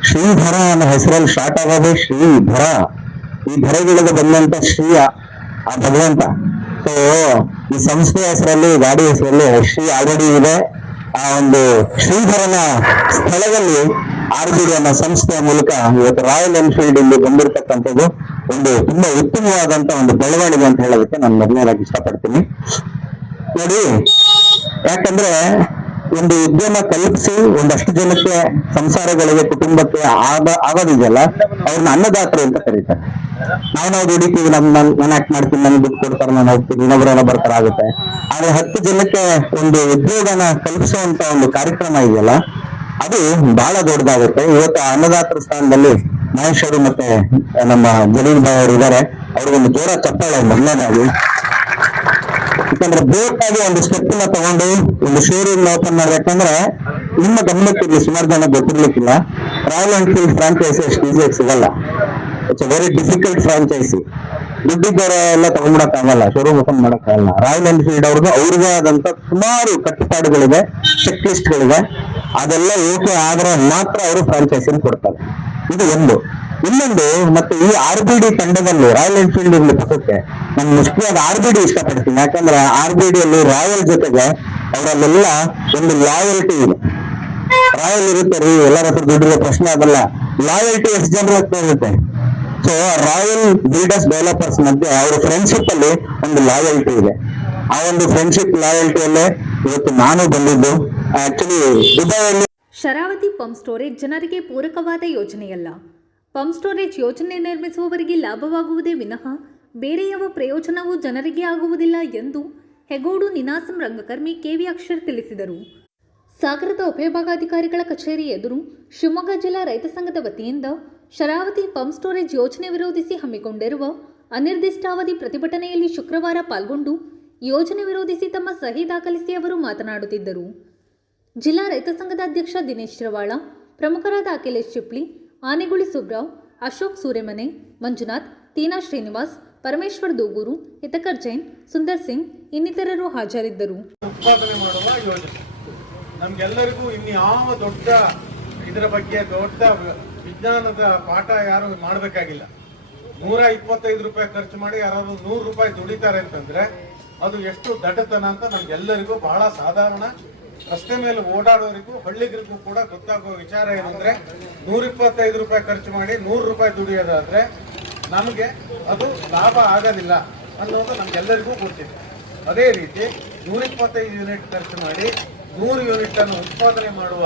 ಶ್ರೀಧರ ಅನ್ನೋ ಹೆಸರಲ್ಲಿ ಸ್ಟಾರ್ಟ್ ಆಗೋದು ಶ್ರೀಧರ. ಈ ಧರೆಗಿಳಿದು ಬಂದಂತ ಶ್ರೀಯ ಆ ಭಗವಂತ. ಸೊ ಈ ಸಂಸ್ಥೆ ಹೆಸರಲ್ಲಿ, ಗಾಡಿ ಹೆಸರಲ್ಲಿ ಶ್ರೀ ಆಲ್ರೆಡಿ ಇದೆ. ಆ ಒಂದು ಶ್ರೀಧರನ ಸ್ಥಳದಲ್ಲಿ ಆರ್ಬಿಡಿ ಅನ್ನೋ ಸಂಸ್ಥೆಯ ಮೂಲಕ ಇವತ್ತು ರಾಯಲ್ ಎನ್ಫೀಲ್ಡ್ ಇಲ್ಲಿ ಬಂದಿರತಕ್ಕಂಥದ್ದು ಒಂದು ತುಂಬಾ ಉತ್ತಮವಾದಂತ ಒಂದು ಬೆಳವಣಿಗೆ ಅಂತ ಹೇಳೋದಕ್ಕೆ ನಾನು ಮೊದಲನೇದಾಗಿ ಇಷ್ಟಪಡ್ತೀನಿ. ನೋಡಿ, ಯಾಕಂದ್ರೆ ಒಂದು ಉದ್ಯಮ ಕಲ್ಪಿಸಿ ಒಂದಷ್ಟು ಜನಕ್ಕೆ, ಸಂಸಾರಗಳಿಗೆ, ಕುಟುಂಬಕ್ಕೆ ಆಗೋದಿದೆಯಲ್ಲ, ಅವ್ರನ್ನ ಅನ್ನದಾತರು ಅಂತ ಕರೀತಾರೆ. ನಾವು ದುಡಿತೀವಿ, ನಾನು ಆಕ್ಟ್ ಮಾಡ್ತೀನಿ, ನನ್ಗೆ ದುಡ್ಡು ಕೊಡ್ತಾರೆ, ನಾನು ಹೋಗ್ತೀನಿ, ಇನ್ನೊಬ್ಬರೆಲ್ಲ ಬರ್ತಾರೆ, ಆಗುತ್ತೆ. ಆದ್ರೆ 10 ಜನಕ್ಕೆ ಒಂದು ಉದ್ಯೋಗನ ಕಲ್ಪಿಸುವಂತ ಒಂದು ಕಾರ್ಯಕ್ರಮ ಇದೆಯಲ್ಲ, ಅದು ಬಹಳ ದೊಡ್ಡದಾಗುತ್ತೆ. ಇವತ್ತು ಅನ್ನದಾತರ ಸ್ಥಾನದಲ್ಲಿ ಮಹೇಶ್ ಅವರು ಮತ್ತೆ ನಮ್ಮ ಜಲೀಲ್ ಭಾಯ್ ಅವರು ಇದ್ದಾರೆ. ಅವ್ರಿಗೊಂದು ಜೋರ ಚಪ್ಪಾಳೆ ಮೊದಲನೇದಾಗಿ. ಯಾಕಂದ್ರೆ ಬೇಕಾಗಿ ಒಂದು ಸ್ಟೆಪ್ ನ ತಗೊಂಡು ಒಂದು ಶೋರೂಮ್ ಓಪನ್ ಮಾಡ್ಬೇಕಂದ್ರೆ ನಿಮ್ಮ ಗಮನಕ್ಕಿರ್ಲಿ, ಸುಮಾರು ಜನ ಗೊತ್ತಿರ್ಲಿಕ್ಕಿಲ್ಲ, ರಾಯಲ್ ಎನ್ಫೀಲ್ಡ್ ಫ್ರಾಂಚೈಸಿ ಅಷ್ಟು ಈಸಿಯಾಗಿ ಸಿಗಲ್ಲ. It's very difficult franchise. ದುಡ್ಡಿದ್ದವರ ಎಲ್ಲ ತಗೊಂಡ್ಬಿಡಕ್ಕಾಗಲ್ಲ, ಶೋರೂಮ್ ಓಪನ್ ಮಾಡಕ್ಕಾಗಲ್ಲ. ರಾಯಲ್ ಎನ್ಫೀಲ್ಡ್ ಅವ್ರಿಗೆ ಆದಂತ ಸುಮಾರು ಕಟ್ಟುಪಾಡುಗಳಿದೆ, ಚೆಕ್ ಲಿಸ್ಟ್ ಗಳಿದೆ. ಅದೆಲ್ಲ ಓಕೆ ಆದ್ರೆ ಮಾತ್ರ ಅವರು ಫ್ರಾಂಚೈಸಿನ ಕೊಡ್ತಾರೆ. ಇದು ಒಂದು. ಇನ್ನೊಂದು, ಮತ್ತೆ ಈ ಆರ್ಬಿಡಿ ತಂಡದಲ್ಲಿ ರಾಯಲ್ ಎನ್ಫೀಲ್ಡ್ ಇರ್ಲಿ ಪಕ್ಕಕ್ಕೆ, ನಾನು ಮುಖ್ಯವಾಗಿ ಆರ್ಬಿಡಿ ಇಷ್ಟಪಡ್ತೀನಿ. ಯಾಕಂದ್ರೆ ಆರ್ಬಿಡಿಯಲ್ಲಿ ರಾಯಲ್ ಜೊತೆಗೆ ಅವರಲ್ಲೆಲ್ಲ ಒಂದು ಲಾಯಲ್ಟಿ ಇದೆ. ರಾಯಲ್ ಇರುತ್ತೆ ರೀ, ಎಲ್ಲರ ಹತ್ರ ದುಡ್ಡಿರೋ ಪ್ರಶ್ನೆ ಅದಲ್ಲ. ಲಾಯಲ್ಟಿ ಎಷ್ಟು ಜನರ ಹತ್ರ ಇರುತ್ತೆ. ಸೊ ರಾಯಲ್ ಬಿಲ್ಡರ್ಸ್ ಡೆವಲಪರ್ಸ್ ಮಧ್ಯೆ ಅವರ ಫ್ರೆಂಡ್ಶಿಪ್ ಅಲ್ಲಿ ಒಂದು ಲಾಯಲ್ಟಿ ಇದೆ. ಆ ಒಂದು ಫ್ರೆಂಡ್ಶಿಪ್ ಲಾಯಲ್ಟಿಯಲ್ಲೇ ಇವತ್ತು ನಾನು ಬಂದಿದ್ದು. ಆಕ್ಚುಲಿ ದುಬೈಯಲ್ಲಿ ಶರಾವತಿ ಪಂಪ್ ಸ್ಟೋರೇಜ್ ಜನರಿಗೆ ಪೂರಕವಾದ ಯೋಜನೆಯಲ್ಲ. ಪಂಪ್ ಸ್ಟೋರೇಜ್ ಯೋಜನೆ ನಿರ್ಮಿಸುವವರಿಗೆ ಲಾಭವಾಗುವುದೇ ವಿನಃ ಬೇರೆ ಯಾವ ಪ್ರಯೋಜನವೂ ಜನರಿಗೆ ಆಗುವುದಿಲ್ಲ ಎಂದು ಹೆಗೋಡು ನಿನಾಸಂ ರಂಗಕರ್ಮಿ ಕೆವಿ ಅಕ್ಷರ್ ತಿಳಿಸಿದರು. ಸಾಗರದ ಉಪವಿಭಾಗಾಧಿಕಾರಿಗಳ ಕಚೇರಿ ಎದುರು ಶಿವಮೊಗ್ಗ ಜಿಲ್ಲಾ ರೈತ ಸಂಘದ ವತಿಯಿಂದ ಶರಾವತಿ ಪಂಪ್ ಸ್ಟೋರೇಜ್ ಯೋಜನೆ ವಿರೋಧಿಸಿ ಹಮ್ಮಿಕೊಂಡಿರುವ ಅನಿರ್ದಿಷ್ಟಾವಧಿ ಪ್ರತಿಭಟನೆಯಲ್ಲಿ ಶುಕ್ರವಾರ ಪಾಲ್ಗೊಂಡು ಯೋಜನೆ ವಿರೋಧಿಸಿ ತಮ್ಮ ಸಹಿ ದಾಖಲಿಸಿ ಅವರು ಮಾತನಾಡುತ್ತಿದ್ದರು. ಜಿಲ್ಲಾ ರೈತ ಸಂಘದ ಅಧ್ಯಕ್ಷ ದಿನೇಶ್ ಶಿರವಾಳ, ಪ್ರಮುಖರಾದ ಅಖಿಲೇಶ್ ಚಿಪ್ಲಿ, ಆನೆಗುಳಿ ಸುಬ್ರಾವ್, ಅಶೋಕ್ ಸೂರೆಮನೆ, ಮಂಜುನಾಥ್, ತೀನಾ ಶ್ರೀನಿವಾಸ್, ಪರಮೇಶ್ವರ್ ದೂಗೂರು, ಹಿತಕರ್ ಜೈನ್, ಸುಂದರ್ ಸಿಂಗ್ ಇನ್ನಿತರರು ಹಾಜರಿದ್ದರು. ಉತ್ಪಾದನೆ ಮಾಡುವ ಯೋಜನೆ ನಮ್ಗೆಲ್ಲರಿಗೂ ಇನ್ಯಾವ ದೊಡ್ಡ ಇದರ ಬಗ್ಗೆ ದೊಡ್ಡ ವಿಜ್ಞಾನದ ಪಾಠ ಯಾರು ಮಾಡಬೇಕಾಗಿಲ್ಲ. 125 ರೂಪಾಯಿ ಖರ್ಚು ಮಾಡಿ ಯಾರಾದ್ರು 100 ರೂಪಾಯಿ ದುಡಿತಾರೆ ಅಂತಂದ್ರೆ ಅದು ಎಷ್ಟು ದಡ್ಡತನ ಅಂತ ನಮ್ಗೆಲ್ಲರಿಗೂ ಬಹಳ ಸಾಧಾರಣ ರಸ್ತೆ ಮೇಲೆ ಓಡಾಡೋರಿಗೂ ಹಳ್ಳಿಗರಿಗೂ ಕೂಡ ಗೊತ್ತಾಗುವ ವಿಚಾರ ಏನಂದ್ರೆ 125 ರೂಪಾಯಿ ಖರ್ಚು ಮಾಡಿ 100 ರೂಪಾಯಿ ದುಡಿಯೋದಾದ್ರೆ ನಮಗೆ ಅದು ಲಾಭ ಆಗೋದಿಲ್ಲ ಅನ್ನೋದು ನಮ್ಗೆಲ್ಲರಿಗೂ ಗೊತ್ತಿದೆ. ಅದೇ ರೀತಿ 125 ಯೂನಿಟ್ ಖರ್ಚು ಮಾಡಿ 100 ಯೂನಿಟ್ ಅನ್ನು ಉತ್ಪಾದನೆ ಮಾಡುವ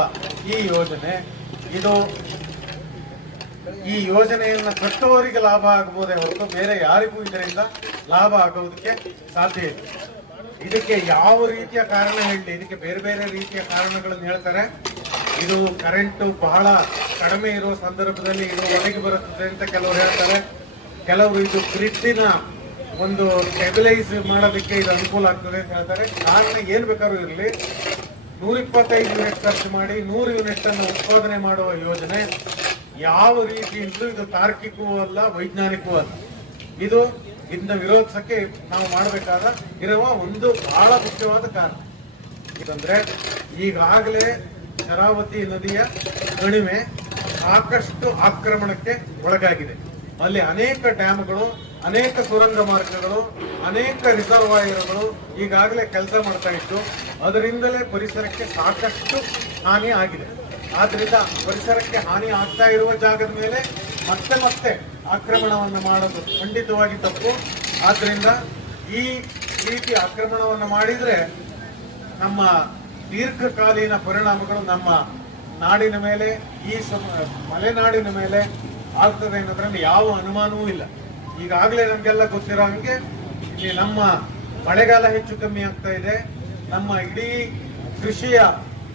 ಈ ಯೋಜನೆಯನ್ನು ಕಟ್ಟುವವರಿಗೆ ಲಾಭ ಆಗಬಹುದೇ ಹೊರತು ಬೇರೆ ಯಾರಿಗೂ ಇದರಿಂದ ಲಾಭ ಆಗೋದಕ್ಕೆ ಸಾಧ್ಯ ಇಲ್ಲ. ಇದಕ್ಕೆ ಯಾವ ರೀತಿಯ ಕಾರಣ ಹೇಳಿ, ಇದಕ್ಕೆ ಬೇರೆ ಬೇರೆ ರೀತಿಯ ಕಾರಣಗಳನ್ನು ಹೇಳ್ತಾರೆ. ಇದು ಕರೆಂಟ್ ಬಹಳ ಕಡಿಮೆ ಇರುವ ಸಂದರ್ಭದಲ್ಲಿ ಇದು ಒದಗಿ ಬರುತ್ತದೆ ಅಂತ ಕೆಲವರು ಹೇಳ್ತಾರೆ. ಕೆಲವರು ಇದು ಗ್ರಿಡ್ಡಿನ ಒಂದು ಸ್ಟೆಬಿಲೈಸ್ ಮಾಡೋದಕ್ಕೆ ಇದು ಅನುಕೂಲ ಆಗ್ತದೆ ಅಂತ ಹೇಳ್ತಾರೆ. ಕಾರಣ ಏನ್ ಬೇಕಾದ್ರೂ ಇರಲಿ, 125 ಯೂನಿಟ್ ಖರ್ಚು ಮಾಡಿ 100 ಯೂನಿಟ್ ಅನ್ನು ಉತ್ಪಾದನೆ ಮಾಡುವ ಯೋಜನೆ ಯಾವ ರೀತಿಯಿಂದಲೂ ಇದು ತಾರ್ಕಿಕವೂ ಅಲ್ಲ, ವೈಜ್ಞಾನಿಕವೂ ಅಲ್ಲ. ಇದು ಇದನ್ನ ವಿರೋಧಿಸಕ್ಕೆ ನಾವು ಮಾಡಬೇಕಾದ ಇರುವ ಒಂದು ಬಹಳ ಮುಖ್ಯವಾದ ಕಾರಣ ಇದಂದ್ರೆ, ಈಗಾಗಲೇ ಶರಾವತಿ ನದಿಯ ಕಣಿವೆ ಸಾಕಷ್ಟು ಆಕ್ರಮಣಕ್ಕೆ ಒಳಗಾಗಿದೆ. ಅಲ್ಲಿ ಅನೇಕ ಡ್ಯಾಮ್ಗಳು, ಅನೇಕ ಸುರಂಗ ಮಾರ್ಗಗಳು, ಅನೇಕ ರಿಸರ್ವಾಯರ್ಗಳು ಈಗಾಗಲೇ ಕೆಲಸ ಮಾಡ್ತಾ ಇದ್ದು ಅದರಿಂದಲೇ ಪರಿಸರಕ್ಕೆ ಸಾಕಷ್ಟು ಹಾನಿ ಆಗಿದೆ. ಆದ್ರಿಂದ ಪರಿಸರಕ್ಕೆ ಹಾನಿ ಆಗ್ತಾ ಇರುವ ಜಾಗದ ಮೇಲೆ ಮತ್ತೆ ಆಕ್ರಮಣವನ್ನು ಮಾಡೋದು ಖಂಡಿತವಾಗಿ ತಪ್ಪು. ಆದ್ರಿಂದ ಈ ರೀತಿ ಆಕ್ರಮಣವನ್ನು ಮಾಡಿದ್ರೆ ನಮ್ಮ ದೀರ್ಘಕಾಲೀನ ಪರಿಣಾಮಗಳು ನಮ್ಮ ನಾಡಿನ ಮೇಲೆ, ಈ ಮಲೆನಾಡಿನ ಮೇಲೆ ಆಗ್ತದೆ ಅನ್ನೋದ್ರಲ್ಲಿ ಯಾವ ಅನುಮಾನವೂ ಇಲ್ಲ. ಈಗಾಗಲೇ ನಮಗೆಲ್ಲ ಗೊತ್ತಿರೋ ಹಾಗೆ ಇಲ್ಲಿ ನಮ್ಮ ಮಳೆಗಾಲ ಹೆಚ್ಚು ಕಮ್ಮಿ ಆಗ್ತಾ ಇದೆ. ನಮ್ಮ ಇಡೀ ಕೃಷಿಯ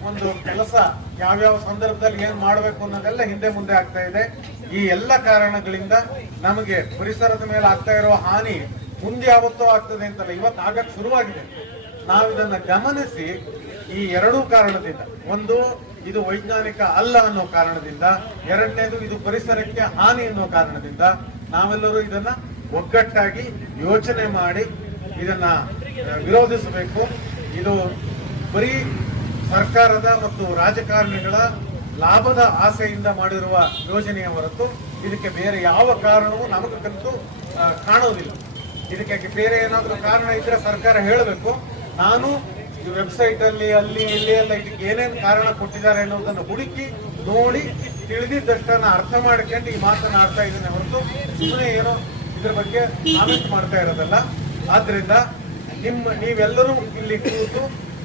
ಒಂದು ಕೆಲಸ ಯಾವ್ಯಾವ ಸಂದರ್ಭದಲ್ಲಿ ಏನ್ ಮಾಡಬೇಕು ಅನ್ನೋದೆಲ್ಲ ಹಿಂದೆ ಮುಂದೆ ಆಗ್ತಾ ಇದೆ. ಈ ಎಲ್ಲ ಕಾರಣಗಳಿಂದ ನಮಗೆ ಪರಿಸರದ ಮೇಲೆ ಆಗ್ತಾ ಇರುವ ಹಾನಿ ಮುಂದೆ ಯಾವತ್ತೋ ಆಗ್ತದೆ ಅಂತಲ್ಲ, ಇವತ್ತು ಆಗಕ್ಕೆ ಶುರುವಾಗಿದೆ. ನಾವಿದನ್ನ ಗಮನಿಸಿ ಈ ಎರಡೂ ಕಾರಣದಿಂದ, ಒಂದು ಇದು ವೈಜ್ಞಾನಿಕ ಅಲ್ಲ ಅನ್ನೋ ಕಾರಣದಿಂದ, ಎರಡನೇದು ಇದು ಪರಿಸರಕ್ಕೆ ಹಾನಿ ಅನ್ನೋ ಕಾರಣದಿಂದ ನಾವೆಲ್ಲರೂ ಇದನ್ನ ಒಗ್ಗಟ್ಟಾಗಿ ಯೋಚನೆ ಮಾಡಿ ಇದನ್ನ ವಿರೋಧಿಸಬೇಕು. ಇದು ಬರೀ ಸರ್ಕಾರದ ಮತ್ತು ರಾಜಕಾರಣಿಗಳ ಲಾಭದ ಆಸೆಯಿಂದ ಮಾಡಿರುವ ಯೋಜನೆಯ ಹೊರತು ಇದಕ್ಕೆ ಬೇರೆ ಯಾವ ಕಾರಣವೂ ನಮಗಂತೂ ಕಾಣೋದಿಲ್ಲ. ಇದಕ್ಕೆ ಬೇರೆ ಏನಾದರೂ ಕಾರಣ ಇದ್ರೆ ಸರ್ಕಾರ ಹೇಳಬೇಕು. ನಾನು ಈ ವೆಬ್ಸೈಟ್ ಅಲ್ಲಿ ಅಲ್ಲಿ ಇಲ್ಲಿ ಎಲ್ಲ ಇದಕ್ಕೆ ಏನೇನು ಕಾರಣ ಕೊಟ್ಟಿದ್ದಾರೆ ಅನ್ನೋದನ್ನು ಹುಡುಕಿ ನೋಡಿ ತಿಳಿದಿದ್ದಷ್ಟನ್ನ ಅರ್ಥ ಮಾಡ್ಕೊಂಡು ಈ ಮಾತನ್ನ ಆಡ್ತಾ ಇದ್ದೇನೆ ಹೊರತು ಸುಮ್ಮನೆ ಏನೋ ಇದ್ರ ಬಗ್ಗೆ ಕಾಮೆಂಟ್ ಮಾಡ್ತಾ ಇರೋದಲ್ಲ. ಆದ್ರಿಂದ ನೀವೆಲ್ಲರೂ ಇಲ್ಲಿ ಕೂತು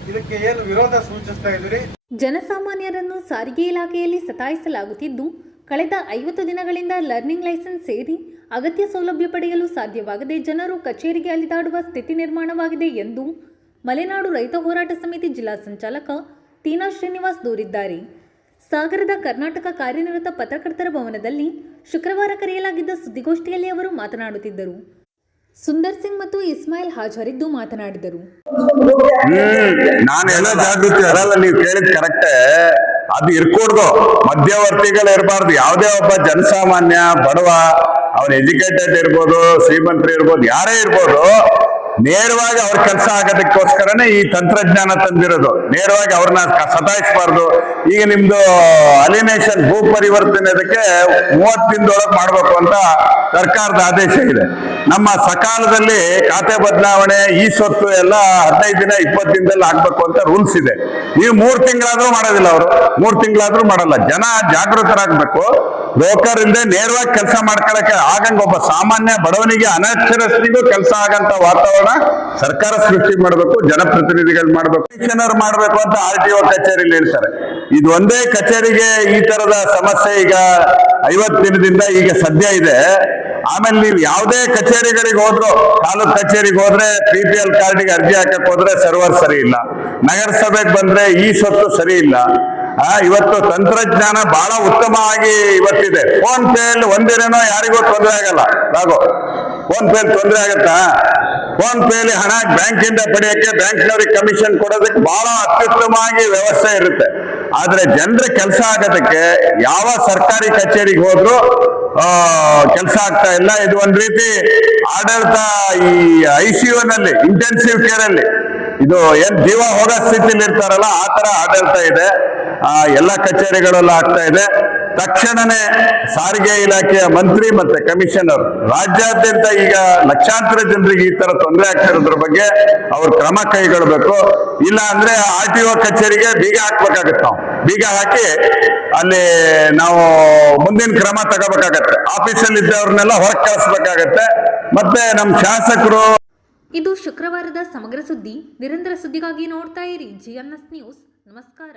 ಇದಕ್ಕೆ ಏನು ವಿರೋಧ ಸೂಚಿಸ್ತಾ ಇದ್ದೀರಿ? ಜನಸಾಮಾನ್ಯರನ್ನು ಸಾರಿಗೆ ಇಲಾಖೆಯಲ್ಲಿ ಸತಾಯಿಸಲಾಗುತ್ತಿದ್ದು, ಕಳೆದ 50 ದಿನಗಳಿಂದ ಲರ್ನಿಂಗ್ ಲೈಸೆನ್ಸ್ ಸೇರಿ ಅಗತ್ಯ ಸೌಲಭ್ಯ ಪಡೆಯಲು ಸಾಧ್ಯವಾಗದೆ ಜನರು ಕಚೇರಿಗೆ ಅಲಿದಾಡುವ ಸ್ಥಿತಿ ನಿರ್ಮಾಣವಾಗಿದೆ ಎಂದು ಮಲೆನಾಡು ರೈತ ಹೋರಾಟ ಸಮಿತಿ ಜಿಲ್ಲಾ ಸಂಚಾಲಕ ತೀನಾ ಶ್ರೀನಿವಾಸ್ ದೂರಿದ್ದಾರೆ. ಸಾಗರದ ಕರ್ನಾಟಕ ಕಾರ್ಯನಿರತ ಪತ್ರಕರ್ತರ ಭವನದಲ್ಲಿ ಶುಕ್ರವಾರ ಕರೆಯಲಾಗಿದ್ದ ಸುದ್ದಿಗೋಷ್ಠಿಯಲ್ಲಿ ಅವರು ಮಾತನಾಡುತ್ತಿದ್ದರು. ಸುಂದರ್ ಸಿಂಗ್ ಮತ್ತು ಇಸ್ಮಾಯಿಲ್ ಹಾಜರಿದ್ದು ಮಾತನಾಡಿದರು. ನಾನೆಲ್ಲ ಜಾಗೃತಿ ಅಲ್ಲ, ನೀವು ಕೇಳಿದ್ ಕರೆಕ್ಟೇ. ಅದು ಇರ್ಕೂಡ್ದು, ಮಧ್ಯವರ್ತಿಗಳು ಇರಬಾರ್ದು. ಯಾವುದೇ ಒಬ್ಬ ಜನಸಾಮಾನ್ಯ ಬಡವ, ಅವ್ರು ಎಜುಕೇಟೆಡ್ ಇರ್ಬೋದು, ಶ್ರೀಮಂತರು ಇರ್ಬೋದು, ಯಾರೇ ಇರ್ಬೋದು, ನೇರವಾಗಿ ಅವ್ರ ಕೆಲಸ ಆಗೋದಕ್ಕೋಸ್ಕರನೇ ಈ ತಂತ್ರಜ್ಞಾನ ತಂದಿರೋದು. ನೇರವಾಗಿ ಅವ್ರನ್ನ ಸತಾಯಿಸಬಾರ್ದು. ಈಗ ನಿಮ್ದು ಅಲಿನೇಷನ್ ಭೂ ಪರಿವರ್ತನೆ ಅದಕ್ಕೆ 30 ದಿನದೊಳಗೆ ಮಾಡ್ಬೇಕು ಅಂತ ಸರ್ಕಾರದ ಆದೇಶ ಇದೆ. ನಮ್ಮ ಸಕಾಲದಲ್ಲಿ ಖಾತೆ ಬದಲಾವಣೆ, ಈ ಸ್ವತ್ತು ಎಲ್ಲ 15 ದಿನ 20 ದಿನದಲ್ಲಿ ಆಗ್ಬೇಕು ಅಂತ ರೂಲ್ಸ್ ಇದೆ. ನೀವು 3 ತಿಂಗಳಾದ್ರೂ ಮಾಡೋದಿಲ್ಲ, ಅವರು 3 ತಿಂಗಳಾದ್ರೂ ಮಾಡಲ್ಲ. ಜನ ಜಾಗೃತರಾಗಬೇಕು. ಬ್ರೋಕರ್ ಇಲ್ಲದೆ ನೇರವಾಗಿ ಕೆಲಸ ಮಾಡ್ಕೊಳಕ್ಕೆ ಆಗಂಗ ಒಬ್ಬ ಸಾಮಾನ್ಯ ಬಡವನಿಗೆ ಅನಕ್ಷರಸ್ಥಿಗೂ ಕೆಲಸ ಆಗಂತ ವಾತಾವರಣ ಸರ್ಕಾರ ಸೃಷ್ಟಿ ಮಾಡಬೇಕು, ಜನಪ್ರತಿನಿಧಿಗಳು ಮಾಡಬೇಕು, ಕಮಿಷನರ್ ಮಾಡಬೇಕು ಅಂತ RTO ಕಚೇರಿಲಿ ಹೇಳ್ತಾರೆ. ಇದು ಒಂದೇ ಕಚೇರಿಗೆ ಈ ತರದ ಸಮಸ್ಯೆ ಈಗ 50 ದಿನದಿಂದ ಈಗ ಸದ್ಯ ಇದೆ. ಆಮೇಲೆ ನೀವು ಯಾವುದೇ ಕಚೇರಿಗಳಿಗೆ ಹೋದ್ರು, ತಾಲೂಕ್ ಕಚೇರಿಗೆ ಹೋದ್ರೆ PPL ಕಾರ್ಡಿಗೆ ಅರ್ಜಿ ಹಾಕಕ್ ಹೋದ್ರೆ ಸರ್ವರ್ ಸರಿ ಇಲ್ಲ, ನಗರಸಭೆಗೆ ಬಂದ್ರೆ ಈ ಸ್ವತ್ತು ಸರಿ ಇಲ್ಲ. ಇವತ್ತು ತಂತ್ರಜ್ಞಾನ ಬಹಳ ಉತ್ತಮವಾಗಿ ಇವತ್ತಿದೆ. ಫೋನ್ ಪೇ ಅಲ್ಲಿ ಒಂದಿನೇನೋ ಯಾರಿಗೂ ತೊಂದರೆ ಆಗಲ್ಲ. ಫೋನ್ ಪೇ ತೊಂದರೆ ಆಗತ್ತಾ? ಫೋನ್ ಪೇ ಅಲ್ಲಿ ಹಣ ಬ್ಯಾಂಕಿಂದ ಪಡೆಯಕ್ಕೆ ಬ್ಯಾಂಕ್ನವ್ರಿಗೆ ಕಮಿಷನ್ ಕೊಡೋದಕ್ಕೆ ಬಹಳ ಅತ್ಯುತ್ತಮವಾಗಿ ವ್ಯವಸ್ಥೆ ಇರುತ್ತೆ. ಆದ್ರೆ ಜನರ ಕೆಲಸ ಆಗೋದಕ್ಕೆ ಯಾವ ಸರ್ಕಾರಿ ಕಚೇರಿಗೆ ಹೋದ್ರು ಕೆಲಸ ಆಗ್ತಾ ಇಲ್ಲ. ಇದು ಒಂದ್ ರೀತಿ ಆಡಳಿತ ಈ ICU ನಲ್ಲಿ, ಇಂಟೆನ್ಸಿವ್ ಕೇರ್ ಅಲ್ಲಿ ಇದು ಏನ್ ಜೀವ ಹೋಗೋ ಸ್ಥಿತಿಲಿ ಇರ್ತಾರಲ್ಲ ಆ ತರ ಆಡಳಿತ ಇದೆ. ಎಲ್ಲ ಕಚೇರಿಗಳೆಲ್ಲ ಆಗ್ತಾ ಇದೆ. ತಕ್ಷಣನೇ ಸಾರಿಗೆ ಇಲಾಖೆಯ ಮಂತ್ರಿ ಮತ್ತೆ ಕಮಿಷನರ್ ರಾಜ್ಯಾದ್ಯಂತ ಈಗ ಲಕ್ಷಾಂತರ ಜನರಿಗೆ ಈ ತರ ತೊಂದರೆ ಆಗ್ತಿರೋದ್ರ ಬಗ್ಗೆ ಅವ್ರು ಕ್ರಮ ಕೈಗೊಳ್ಬೇಕು. ಇಲ್ಲ ಅಂದ್ರೆ RTO ಕಚೇರಿಗೆ ಬೀಗ ಹಾಕ್ಬೇಕಾಗತ್ತೆ. ನಾವು ಬೀಗ ಹಾಕಿ ಅಲ್ಲಿ ನಾವು ಮುಂದಿನ ಕ್ರಮ ತಗೋಬೇಕಾಗತ್ತೆ. ಆಫೀಸಲ್ಲಿ ಇದ್ದವ್ರನ್ನೆಲ್ಲ ಹೊರಗೆ ಕಳಿಸ್ಬೇಕಾಗತ್ತೆ. ಮತ್ತೆ ನಮ್ಮ ಶಾಸಕರು. ಇದು ಶುಕ್ರವಾರದ ಸಮಗ್ರ ಸುದ್ದಿ. ನಿರಂತರ ಸುದ್ದಿಗಾಗಿ ನೋಡ್ತಾ ಇರಿ GNS ನ್ಯೂಸ್. ನಮಸ್ಕಾರ.